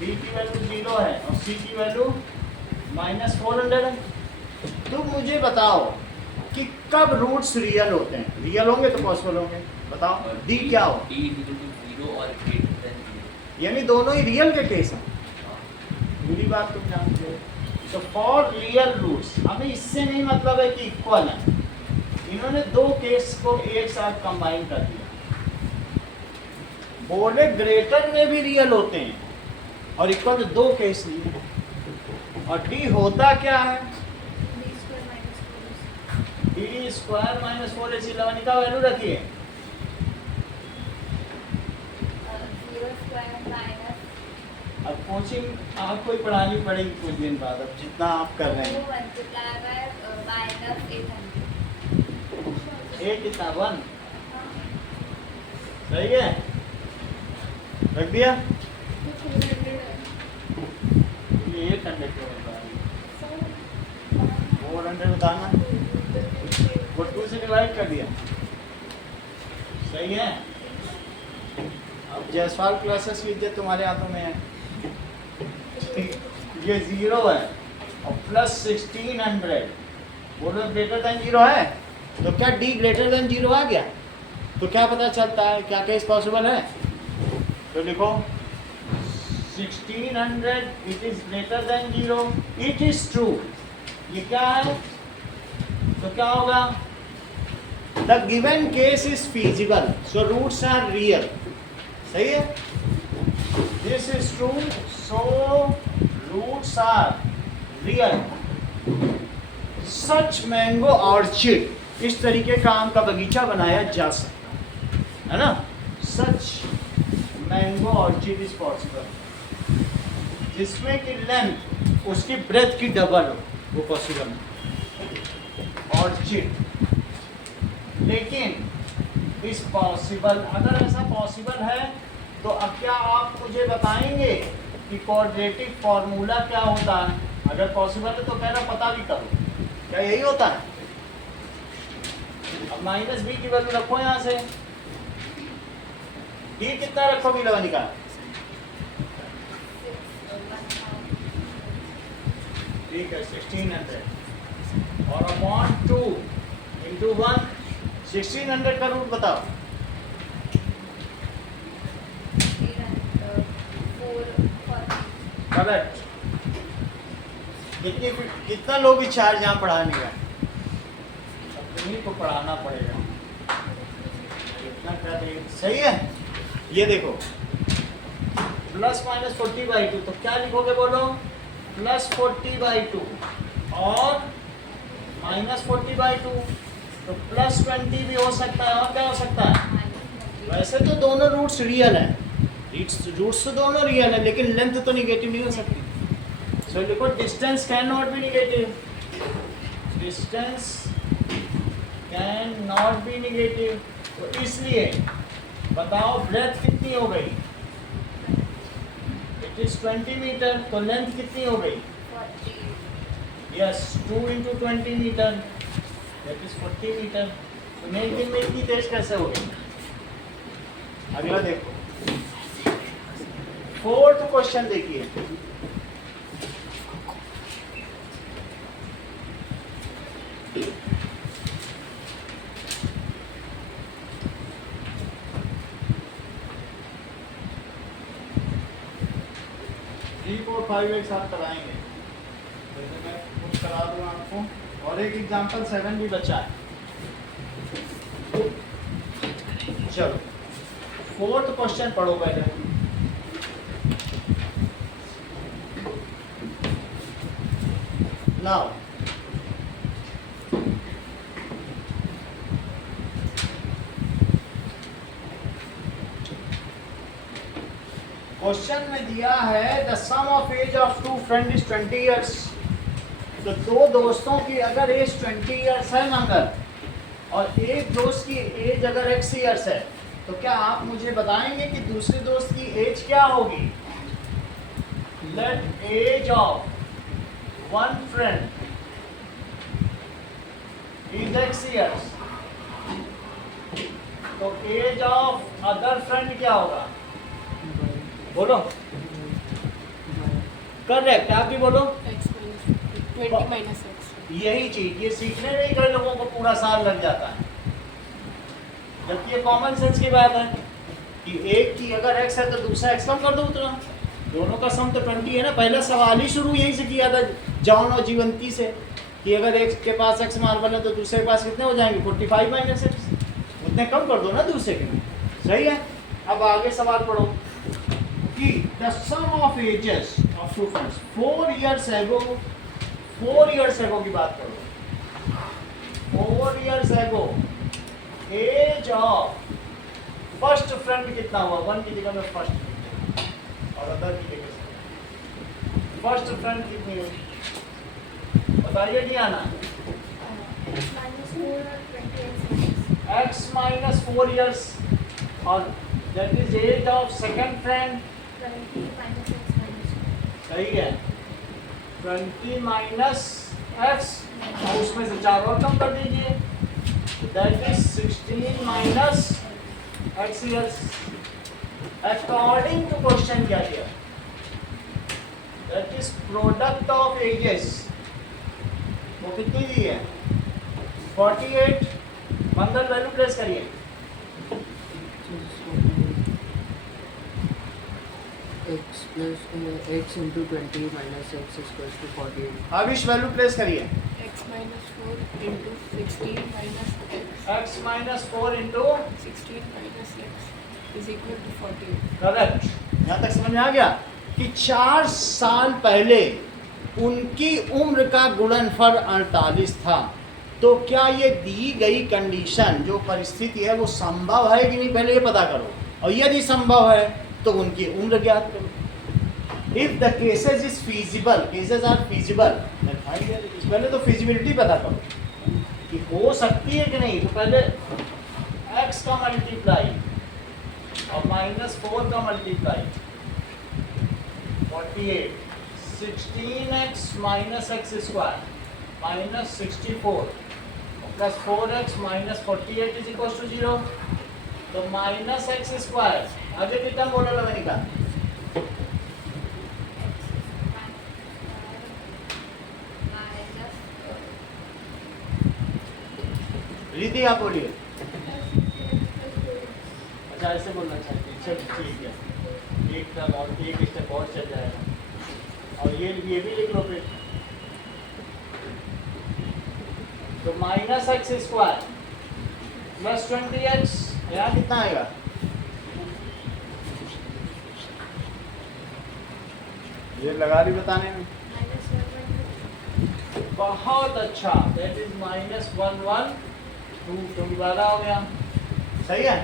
b की वैल्यू 0 है और c की वैल्यू माइनस 400 है। तुम मुझे बताओ कि कब रूट्स रियल होते हैं? रियल होंगे तो पॉसिबल होंगे, बताओ डी क्या हो, D is equal to 0 और greater than 0. यानी दोनों ही रियल के केस हैं, पूरी बात तुम जानते हो। तो फॉर रियल रूट्स, हमें इससे नहीं मतलब है कि इक्वल है, इन्होंने दो केस को एक साथ कंबाइन कर दिया। बोले ग्रेटर में भी रियल होते हैं और इक्वल में दो केस लिए, और डी होता क्या है, डी स्क्वायर माइनस 4ac। लवनी का वैल्यू रखिए, 0 स्क्वायर माइनस अब कोचिंग आपको ही पढ़ानी पड़ेगी कुछ दिन बाद, अब जितना आप कर रहे हैं। Multiply by minus 800। ए कितना 1, सही है, रख दिया। ये 800 क्यों बता रही है? 400 बताना, वो 2 से डिवाइड कर दिया, सही है। अब जायसवाल क्लासेस लीजिए, तुम्हारे हाथों में है, ये 0 है और प्लस 1600, बोलो ग्रेटर देन 0 है, तो क्या डी ग्रेटर देन 0 आ गया? तो क्या पता चलता है, क्या केस पॉसिबल है? तो लिखो 1600 it is greater than 0, it is true. ये क्या है, तो क्या होगा, the given case is feasible, so roots are real, सही है, this is true, so roots are real. Such mango orchard, इस तरीके का आम का बगीचा बनाया जा सकता है ना, सच मैंगो ऑर्चिड इज पॉसिबल, जिसमें कि लेंथ उसकी ब्रेथ की डबल हो, वो पॉसिबल है ऑर्चिड। लेकिन इस पॉसिबल, अगर ऐसा पॉसिबल है तो अब क्या आप मुझे बताएंगे कि क्वाड्रेटिक फॉर्मूला क्या होता है? अगर पॉसिबल है तो कहना पता भी करो, क्या यही होता है? अब माइनस बी की वैल्यू रखो यहाँ से, डी कितना रखोगी लवनी का? ठीक है 1600 और अपॉन 2 इंटू 1, 1600 का रूट बताओ। 440। करेक्ट। कितना लोग चार्ज यहाँ पढ़ाने का, अब तुम्हीं को पढ़ाना पड़ेगा, इतना कर रही, सही है। ये देखो प्लस माइनस 40/2, तो क्या लिखोगे बोलो, प्लस 40/2 और माइनस 40/2, तो प्लस 20 भी हो सकता है, और क्या हो सकता है? वैसे तो दोनों रूट्स रियल हैं, रूट्स तो दोनों रियल है, लेकिन लेंथ तो निगेटिव नहीं हो सकती। सो लिखो distance can not be negative, distance can not be negative, तो इसलिए बताओ ब्रेथ कितनी हो गई, इट इज 20 मीटर, तो लेंथ कितनी हो गई? 40। Yes 2 into 20 metre that is 40 metre. तो मेन दिन में इतनी तेज कैसे हो गई? अगला देखो, फोर्थ क्वेश्चन देखिए, और 5 एक साथ कराएंगे, जैसे मैं कुछ करा दूँ आपको, और एक एग्जांपल 7 भी बचा है। चलो फोर्थ क्वेश्चन पढ़ो पहले। नाउ क्वेश्चन में दिया है the sum of age of two friend is 20 years. तो दो दोस्तों की अगर एज 20 इयर्स है नंबर, और एक दोस्त की एज अगर x इयर्स है, तो क्या आप मुझे बताएंगे कि दूसरे दोस्त की एज क्या होगी? Let age of one friend is x years, तो एज ऑफ अदर फ्रेंड क्या होगा? बोलो, करेक्ट, आप भी बोलो। x -20 - x। यही चीज, ये सीखने में ही कई लोगों को पूरा साल लग जाता है। जबकि ये कॉमन सेंस की बात है कि एक की अगर x है तो दूसरा x कम कर दो उतना, दोनों का सम तो 20 है ना। पहला सवाल ही शुरू यहीं से किया था जॉन और जीवंती से कि अगर एक के पास x मार्बल है तो दूसरे के पास कितने हो जाएंगे 45 माइनस x, उतने कम कर दो ना दूसरे के। सही है। अब आगे सवाल पढ़ो कि the sum of ages of two friends 4 years ago, 4 years एगो की बात करो, 4 इयर्स एगो एज ऑफ फर्स्ट फ्रेंड कितना हुआ, 1 की जगह में फर्स्ट और अदर की जगह फर्स्ट फ्रेंड कितनी हुई बताइए डियाना। x minus 4 years और that is age of second friend, सही है 20 minus x और उसमें से 4 और कम कर दीजिए, that is 16 minus x years according to question क्या दिया, that is product of ages वो कितनी दी है 48। मंगल वैल्यू प्लेस करिए। x plus x into 20 minus x is equals to 48. अविश वैल्यू प्लेस करिए। x minus 4 into 16 minus x. x minus 4 into 16 minus x is equal to 48. Correct. यहाँ तक समझ में आ गया कि 4 साल पहले उनकी उम्र का गुणनफल 48 था। तो क्या ये दी गई कंडीशन जो परिस्थिति है वो संभव है कि नहीं पहले ये पता करो, और यदि संभव है तो उनकी उम्र ज्ञात करो। If the cases is feasible, cases are feasible, पहले तो फिजिबिलिटी पता करो कि हो सकती है कि नहीं। तो पहले x का मल्टीप्लाई और -4 का multiply 48, 16x minus x square minus 64 plus 4x minus 48 is equals to 0। तो minus x square आगे की टर्म बोलो लवनिका। रिद्धि आप बोलिए। अच्छा ऐसे बोलना चाहिए, चल ठीक है, एक टर्म और एक स्टेप और चल जाएगा। और ये भी लिख लो फिर। तो minus x square plus 20x यहाँ कितना आएगा, ये लगा रही बताने में। बहुत अच्छा, दैट इज -1 2 क्योंकि वाला हो गया। सही है,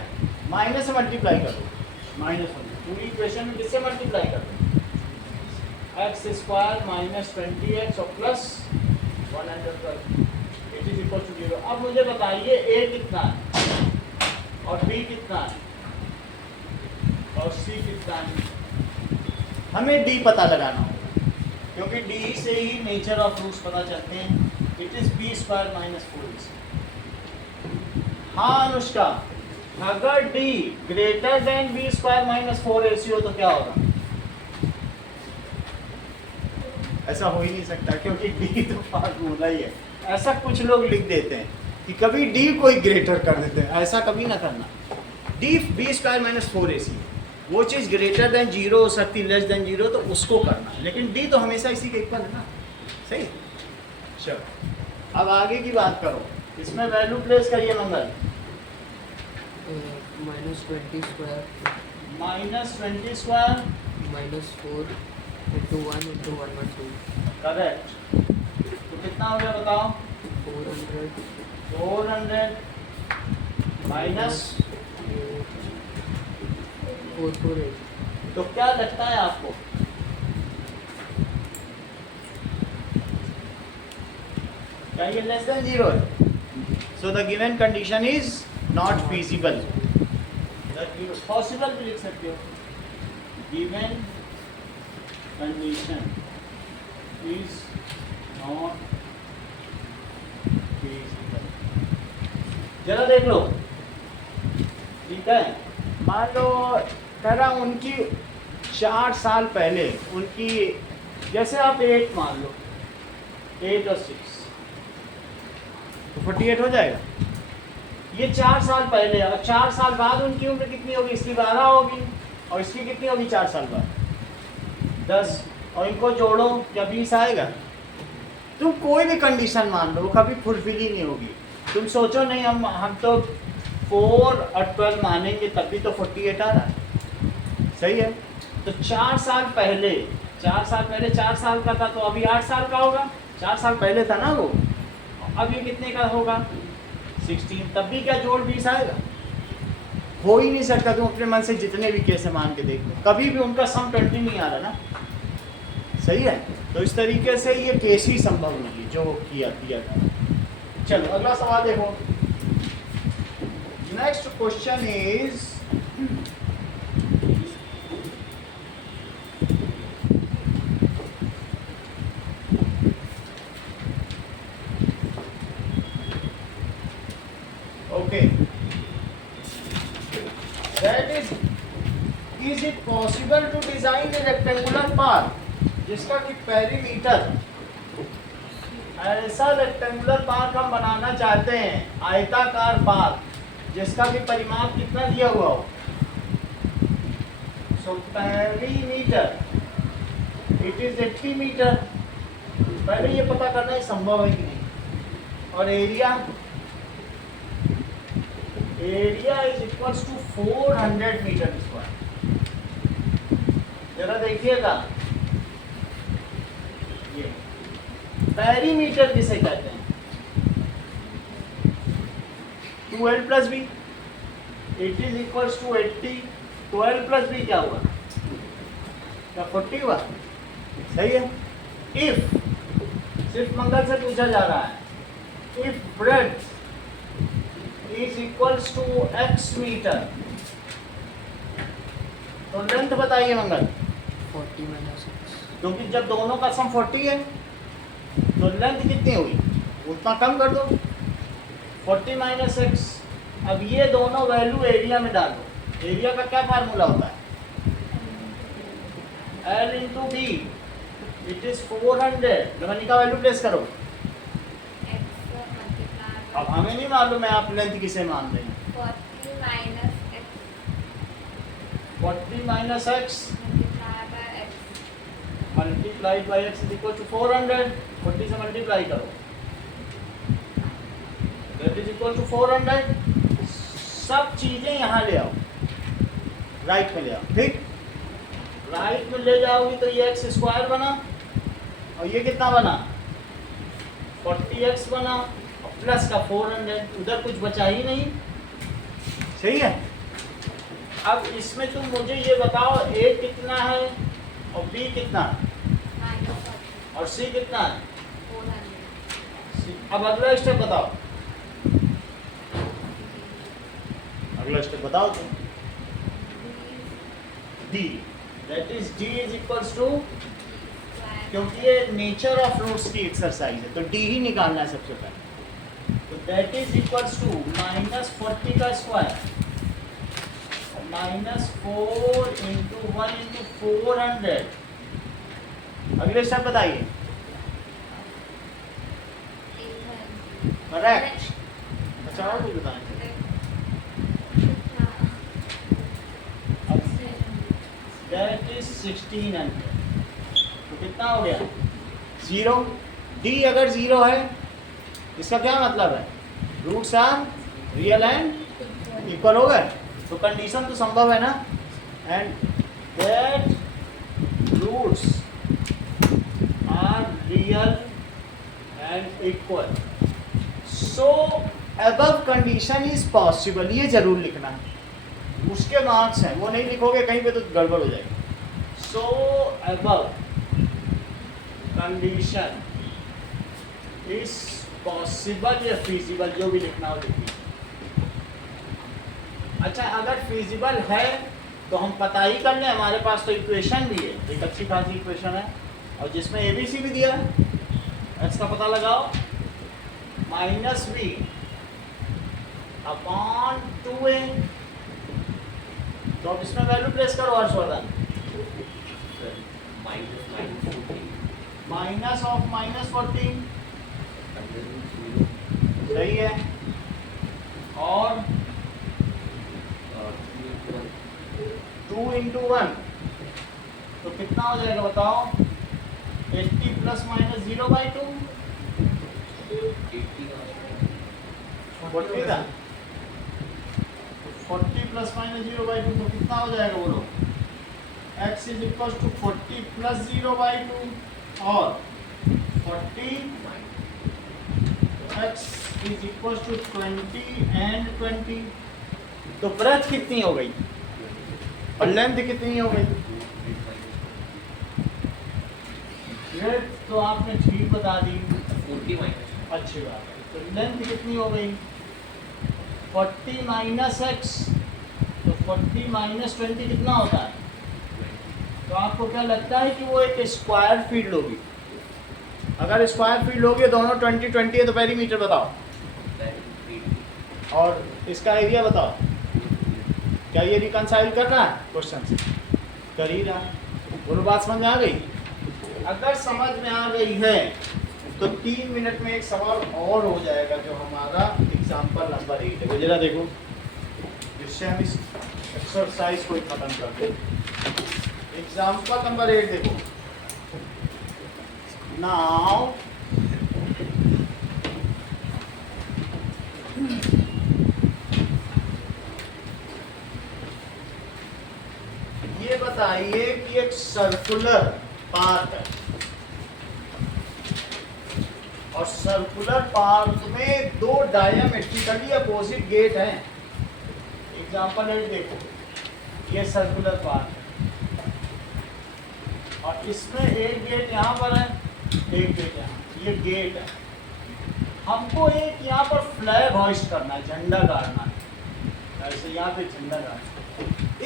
माइनस से मल्टीप्लाई कर दो, -1 पूरी इक्वेशन में किससे मल्टीप्लाई कर दो, एक्स स्क्वायर माइनस 20x और plus 112 it is equal to 0। अब मुझे बताइए a कितना है और b कितना है और c कितना है। हमें d पता लगाना होगा क्योंकि d से ही नेचर ऑफ रूट्स पता चलते हैं। It is b square minus 4ac। हाँ अनुष्का, अगर d greater than b square minus 4ac हो तो क्या होगा, ऐसा हो ही नहीं सकता क्योंकि d तो फार्मूला ही है। ऐसा कुछ लोग लिख देते हैं कि कभी d कोई ग्रेटर कर देते हैं, ऐसा कभी ना करना। d b square minus 4ac वो चीज़ ग्रेटर देन 0 हो सकती, लेस देन 0 तो उसको करना, लेकिन d तो हमेशा इसी के इक्वल है ना। सही, चलो अब आगे की बात करो। इसमें वैल्यू प्लेस करिए मंगल। -20 square -20 square -4 into 1 into 112 correct. तो कितना हो गया बताओ, 400 माइनस 448। तो क्या लगता है आपको, क्या ये लेस देन 0 है? So the given condition is not feasible. Possible भी लिख सकते हो, given condition is not feasible. जरा देख लो, ठीक है। मान लो कह रहा हूँ उनकी 4 साल पहले उनकी, जैसे आप 8 मान लो, 8 और 6 तो 48 हो जाएगा। ये 4 साल पहले, और 4 साल बाद उनकी उम्र कितनी होगी? इसकी 12 होगी, और इसकी कितनी होगी 4 साल बाद? 10, और इनको जोड़ो, क्या 20 आएगा? तुम कोई भी कंडीशन मान लो, वो कभी फुलफिल ही नहीं होगी। तुम सोचो नहीं हम तो 4 और 12 मानेंगे तब भी तो 48 आ रहा है, सही है? तो 4 साल पहले 4 साल का था, तो अभी 8 साल का होगा। 4 साल पहले था ना वो, अब ये कितने का होगा? 16, तब भी क्या जोड़ 20 आएगा? हो ही नहीं सकता। तुम अपने मन से जितने भी केस मान के देख लो, कभी भी उनका सम 20 नहीं आ रहा ना, सही है? तो इस तरीके से ये केस ही संभव नहीं जो किया था। चलो अगला सवाल देखो। Next question is okay, that is it possible to design a rectangular park जिसका कि पेरीमीटर, ऐसा रेक्टेंगुलर पार्क हम बनाना चाहते हैं, आयताकार पार्क जिसका भी परिमाप कितना दिया हुआ हो? So perimeter it is 80 metre. पहले ये पता करना है संभव है कि नहीं। और area is equals to 400 metre square. जरा देखिएगा, ये पेरीमीटर किसे कहते हैं? 12 plus b, it is equals to 80। 12 plus b क्या हुआ? क्या 40 हुआ? सही है। इफ, सिर्फ मंगल से पूछा जा रहा है, if breadth is equals to x metre, तो लेंथ बताइए मंगल। 40 माइनस x, क्योंकि जब दोनों का सम 40 है तो लेंथ कितनी हुई? उतना कम कर दो, 40 माइनस एक्स। अब ये दोनों वैल्यू एरिया में डाल दो। एरिया का क्या फार्मूला होता है? L into b, it is 400। गगनी का वैल्यू प्लेस करो। अब हमें नहीं मालूम है आप लेंथ किसे मान रहे हैं। 40 minus x multiplied by x is equal to 400। 40 से मल्टीप्लाई करो, दैट इज इक्वल टू 400। सब चीजें यहाँ ले आओ, राइट में ले आओ, ठीक? राइट में ले जाओगी तो ये एक्स स्क्वायर बना, और ये कितना बना? 40x बना, और प्लस का 400, उधर कुछ बचा ही नहीं, सही है? अब इसमें तुम मुझे ये बताओ, a कितना है और b कितना है और c कितना है? अब अगला स्टेप बताओ, अगला स्टेप बताओ तुम। d, that is d is equals to, क्योंकि ये नेचर ऑफ रूट्स की एक्सरसाइज है तो d ही निकालना है सबसे पहले। तो दैट इज इक्वल्स टू -40 का स्क्वायर -4 इंटू 1 इंटू 400। अगले स्टेप बताइए। करेक्ट। अच्छा और कुछ बताएं? That is 1600। तो कितना हो गया? 0। d अगर 0 है इसका क्या मतलब है? Roots are real and equal हो गए, तो कंडीशन तो संभव है ना। And that roots are real and equal, so above condition is possible. ये जरूर लिखना है, उसके मार्क्स हैं, वो नहीं लिखोगे कहीं पे तो गड़बड़ हो जाएगी। सो अबव कंडीशन इज पॉसिबल या फिजिबल, जो भी लिखना हो लिखिए। अच्छा, अगर फिजिबल है तो हम पता ही कर लें, हमारे पास तो इक्वेशन भी है, एक अच्छी खासी इक्वेशन है, और जिसमें ABC भी दिया है। x का पता लगाओ, -b अपॉन 2a। तो अब इसमें वैल्यू प्लेस करो हर्षवर्धन। माइनस ऑफ -14, सही है, और इंटू 1 तो कितना हो जाएगा बताओ? 80 प्लस माइनस 0/2 80 का 40 था। 40 प्लस माइनस 0/2 तो कितना हो जाएगा बोलो? x is equal to 40 plus 0/2 और 40 x is equal to 20 and 20। तो ब्रेथ कितनी हो गई और लेंथ कितनी हो गई? ब्रेथ तो आपने ठीक बता दी, 40 माइनस अच्छी बात है। तो लेंथ कितनी हो गई? 40 माइनस एक्स, तो 40 माइनस 20 कितना होता है? तो आपको क्या लगता है कि वो एक स्क्वायर फील्ड होगी? अगर स्क्वायर फील्ड होगी दोनों 20 20 है तो पेरीमीटर बताओ और इसका एरिया बताओ। क्या ये रिकंसाइल कर रहा है क्वेश्चन से? कर ही रहा है। बोलो बात समझ में आ गई? अगर समझ में आ गई है तो 3 मिनट में एक सवाल और हो जाएगा जो हमारा एग्जाम्पल नंबर 8 है। वो जरा देखो जिससे हम इस एक्सरसाइज को खत्म कर दे। एग्जाम्पल नंबर 8 देखो। नाउ ये बताइए कि एक सर्कुलर पार्क है और सर्कुलर पार्क में दो डायमेट्रिकली अपोजिट गेट हैं। एग्जाम्पल 8 देखो, ये सर्कुलर पार्क है और इसमें एक गेट यहाँ पर है, एक गेट यहाँ, ये गेट है। हमको एक यहाँ पर फ्लैग होइस्ट करना है, झंडा गाड़ना है। ऐसे यहाँ पे झंडा गाड़ना है,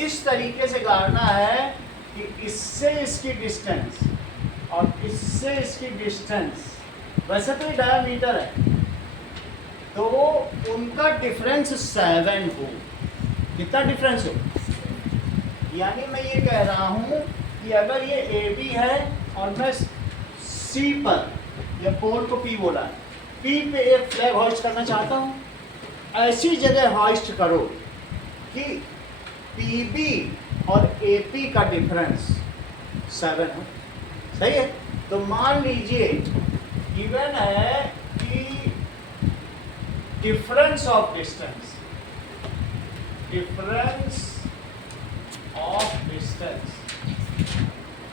इस तरीके से गाड़ना है कि इससे इसकी डिस्टेंस और इससे इसकी डिस्टेंस, वैसे तो ये डायमीटर है, तो उनका डिफरेंस 7 हो। कितना डिफरेंस हो? यानी मैं ये कह रहा हूँ कि अगर ये AB है और मैं C पर, या पोल को P बोला, P पे एक फ्लैग होइस्ट करना चाहता हूँ, ऐसी जगह होइस्ट करो कि PB और AP का डिफरेंस 7 हो। सही है? तो मान लीजिए गिवन है कि difference of distance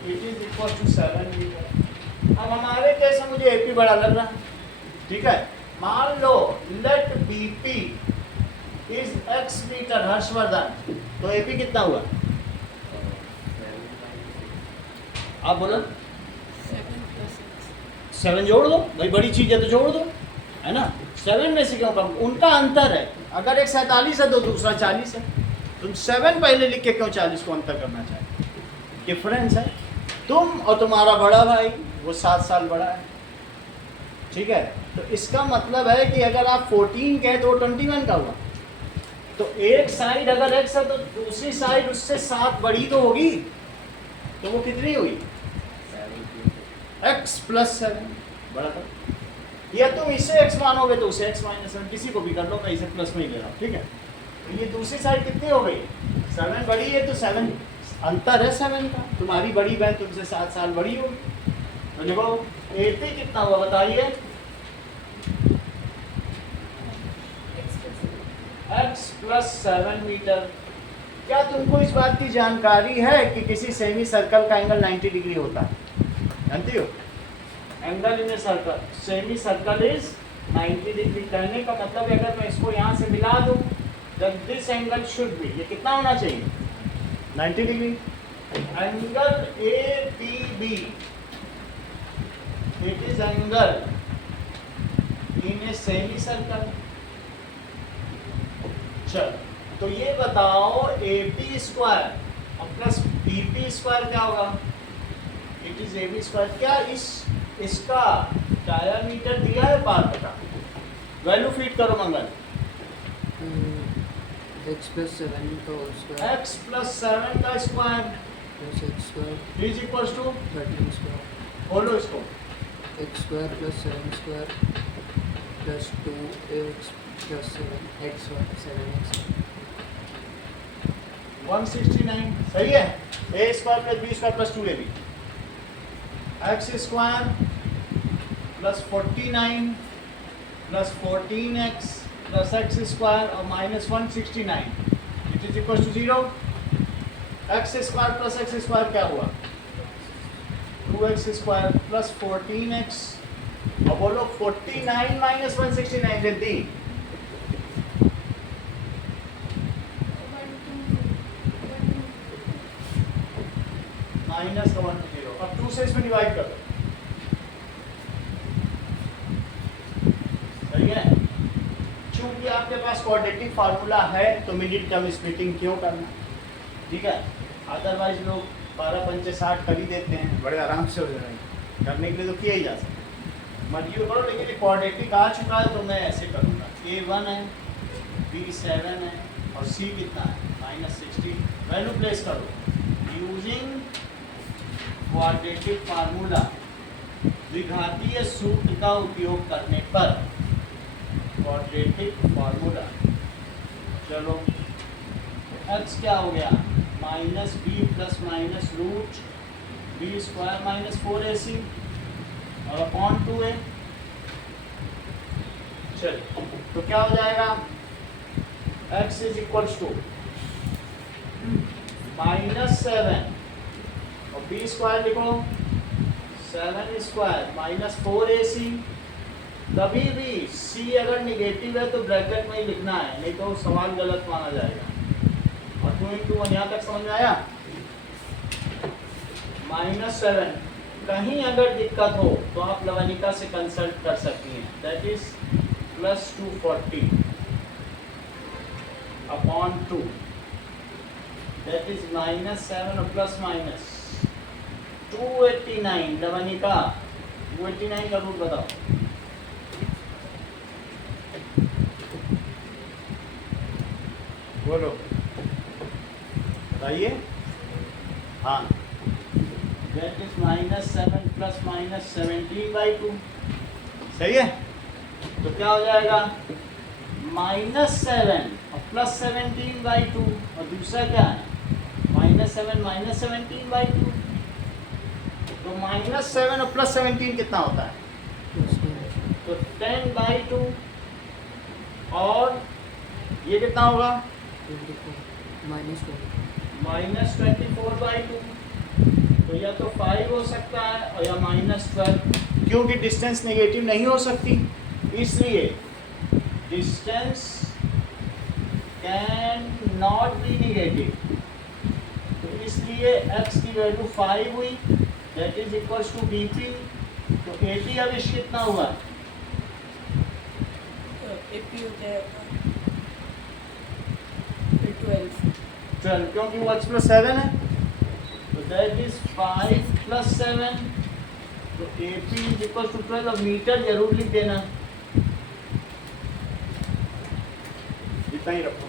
it is equal to 7 metre. अब हमारे केस में मुझे AP बड़ा लग रहा है, ठीक है? मान लो let BP is x metre, Harshvardhan, तो AP कितना हुआ? आप बोलो। 7 जोड़ दो भाई, बड़ी चीज है तो जोड़ दो, है ना? 7 में से क्यों कम? उनका अंतर है, अगर एक 47 है तो दूसरा 40 है। तुम 7 पहले लिख के क्यों 40 को अंतर करना चाहते? डिफरेंस है। तुम और तुम्हारा बड़ा भाई वो 7 साल बड़ा है, ठीक है? तो इसका मतलब है कि अगर आप 14 कहें तो वो 21 का हुआ। तो एक साइड अगर x है तो दूसरी साइड उससे 7 बड़ी तो होगी, तो वो कितनी हुई? x प्लस 7 बड़ा था। या तुम इसे x मानोगे तो उसे x माइनस 7, किसी को भी कर लो, मैं इसे प्लस में ही ले रहा हूँ, ठीक है? तो ये दूसरी साइड कितनी हो गई? 7 बड़ी है तो 7 अंतर है 7 का। तुम्हारी बड़ी बहन तुमसे 7 साल बड़ी होगी। तो देखो AP कितना हुआ बताइए? x plus 7 metre. क्या तुमको इस बात की जानकारी है कि किसी सेमी सर्कल का एंगल 90 डिग्री होता है? जानती हो? Angle in a circle, semi circle is 90 degree. कहने का मतलब है अगर मैं इसको यहाँ से मिला दूँ, then this angle should be, ये कितना होना चाहिए? 90 degree. Angle ABB, it is angle in a semi circle। चल, तो ये बताओ AP स्क्वायर और प्लस BP स्क्वायर क्या होगा? It is AB square. क्या इसका डायमीटर दिया है पार्क का? वैल्यू फीड करो मंगल। x plus 7 का होल स्क्वायर x प्लस 7 का square plus x square is equal to, 13 square बोलो इसको, x square plus 7 square plus 2x plus 7x 7x। 169 सही है। A square plus b square plus 2ab x square plus 49 plus 14x plus x square और minus 169 it is equal to 0। X square plus x square क्या हुआ 2x square plus 14x और बोलो 49 minus 169 जल्दी minus का 1 to 0। अब 2 से इसमें डिवाइड कर दो सही है। चूंकि आपके पास क्वाड्रेटिक फार्मूला है तो मिडिल टर्म स्प्लिटिंग क्यों करना, ठीक है। अदरवाइज लोग 12 पंचे 60 कर ही देते हैं, बड़े आराम से हो जाएंगे। करने के लिए तो किया ही जा सकता मर्जी करो, लेकिन ये क्वाड्रेटिक आ चुका है तो मैं ऐसे करूँगा। A1 है, B7 है और C कितना है -60। वैल्यू प्लेस करो यूजिंग क्वाड्रेटिक फार्मूला, द्विघातीय सूत्र का उपयोग करने पर क्वाड्रेटिक फार्मूला। चलो x क्या हो गया -b plus minus root b square minus 4ac और अपॉन 2a। चलो तो क्या हो जाएगा x इज इक्वल्स टू -7 और बी स्क्वायर लिखो 7 स्क्वायर माइनस 4ac। कभी भी c अगर निगेटिव है तो ब्रैकेट में ही लिखना है, नहीं तो सवाल गलत माना जाएगा। और 2 into 1 यहाँ तक समझ में आया। -7 कहीं अगर दिक्कत हो तो आप लवनिका से कंसल्ट कर सकती हैं, that is plus 240 upon 2 that is -7 और प्लस माइनस 289। लवनिका 289 का रूट बताओ। बोलो बताइए। हाँ दैट इज -7 प्लस माइनस 17/2 सही है। तो क्या हो जाएगा -7 और प्लस 17/2 और दूसरा क्या है -7 माइनस 17/2। तो -7 और प्लस 17 कितना होता है तो 10/2 और ये कितना होगा -24/2। तो या तो 5 हो सकता है और या -12, क्योंकि डिस्टेंस नेगेटिव नहीं हो सकती, इसलिए distance can not be negative. तो इसलिए x की वैल्यू 5 हुई, that is equals to BP। तो AP अब इस कितना हुआ AP हो जाएगा 12, क्योंकि वो x प्लस 7 है तो दैट इज 5 प्लस 7। तो AP इज इक्वल टू 12। अब मीटर जरूर लिख देना, इतना ही रखो।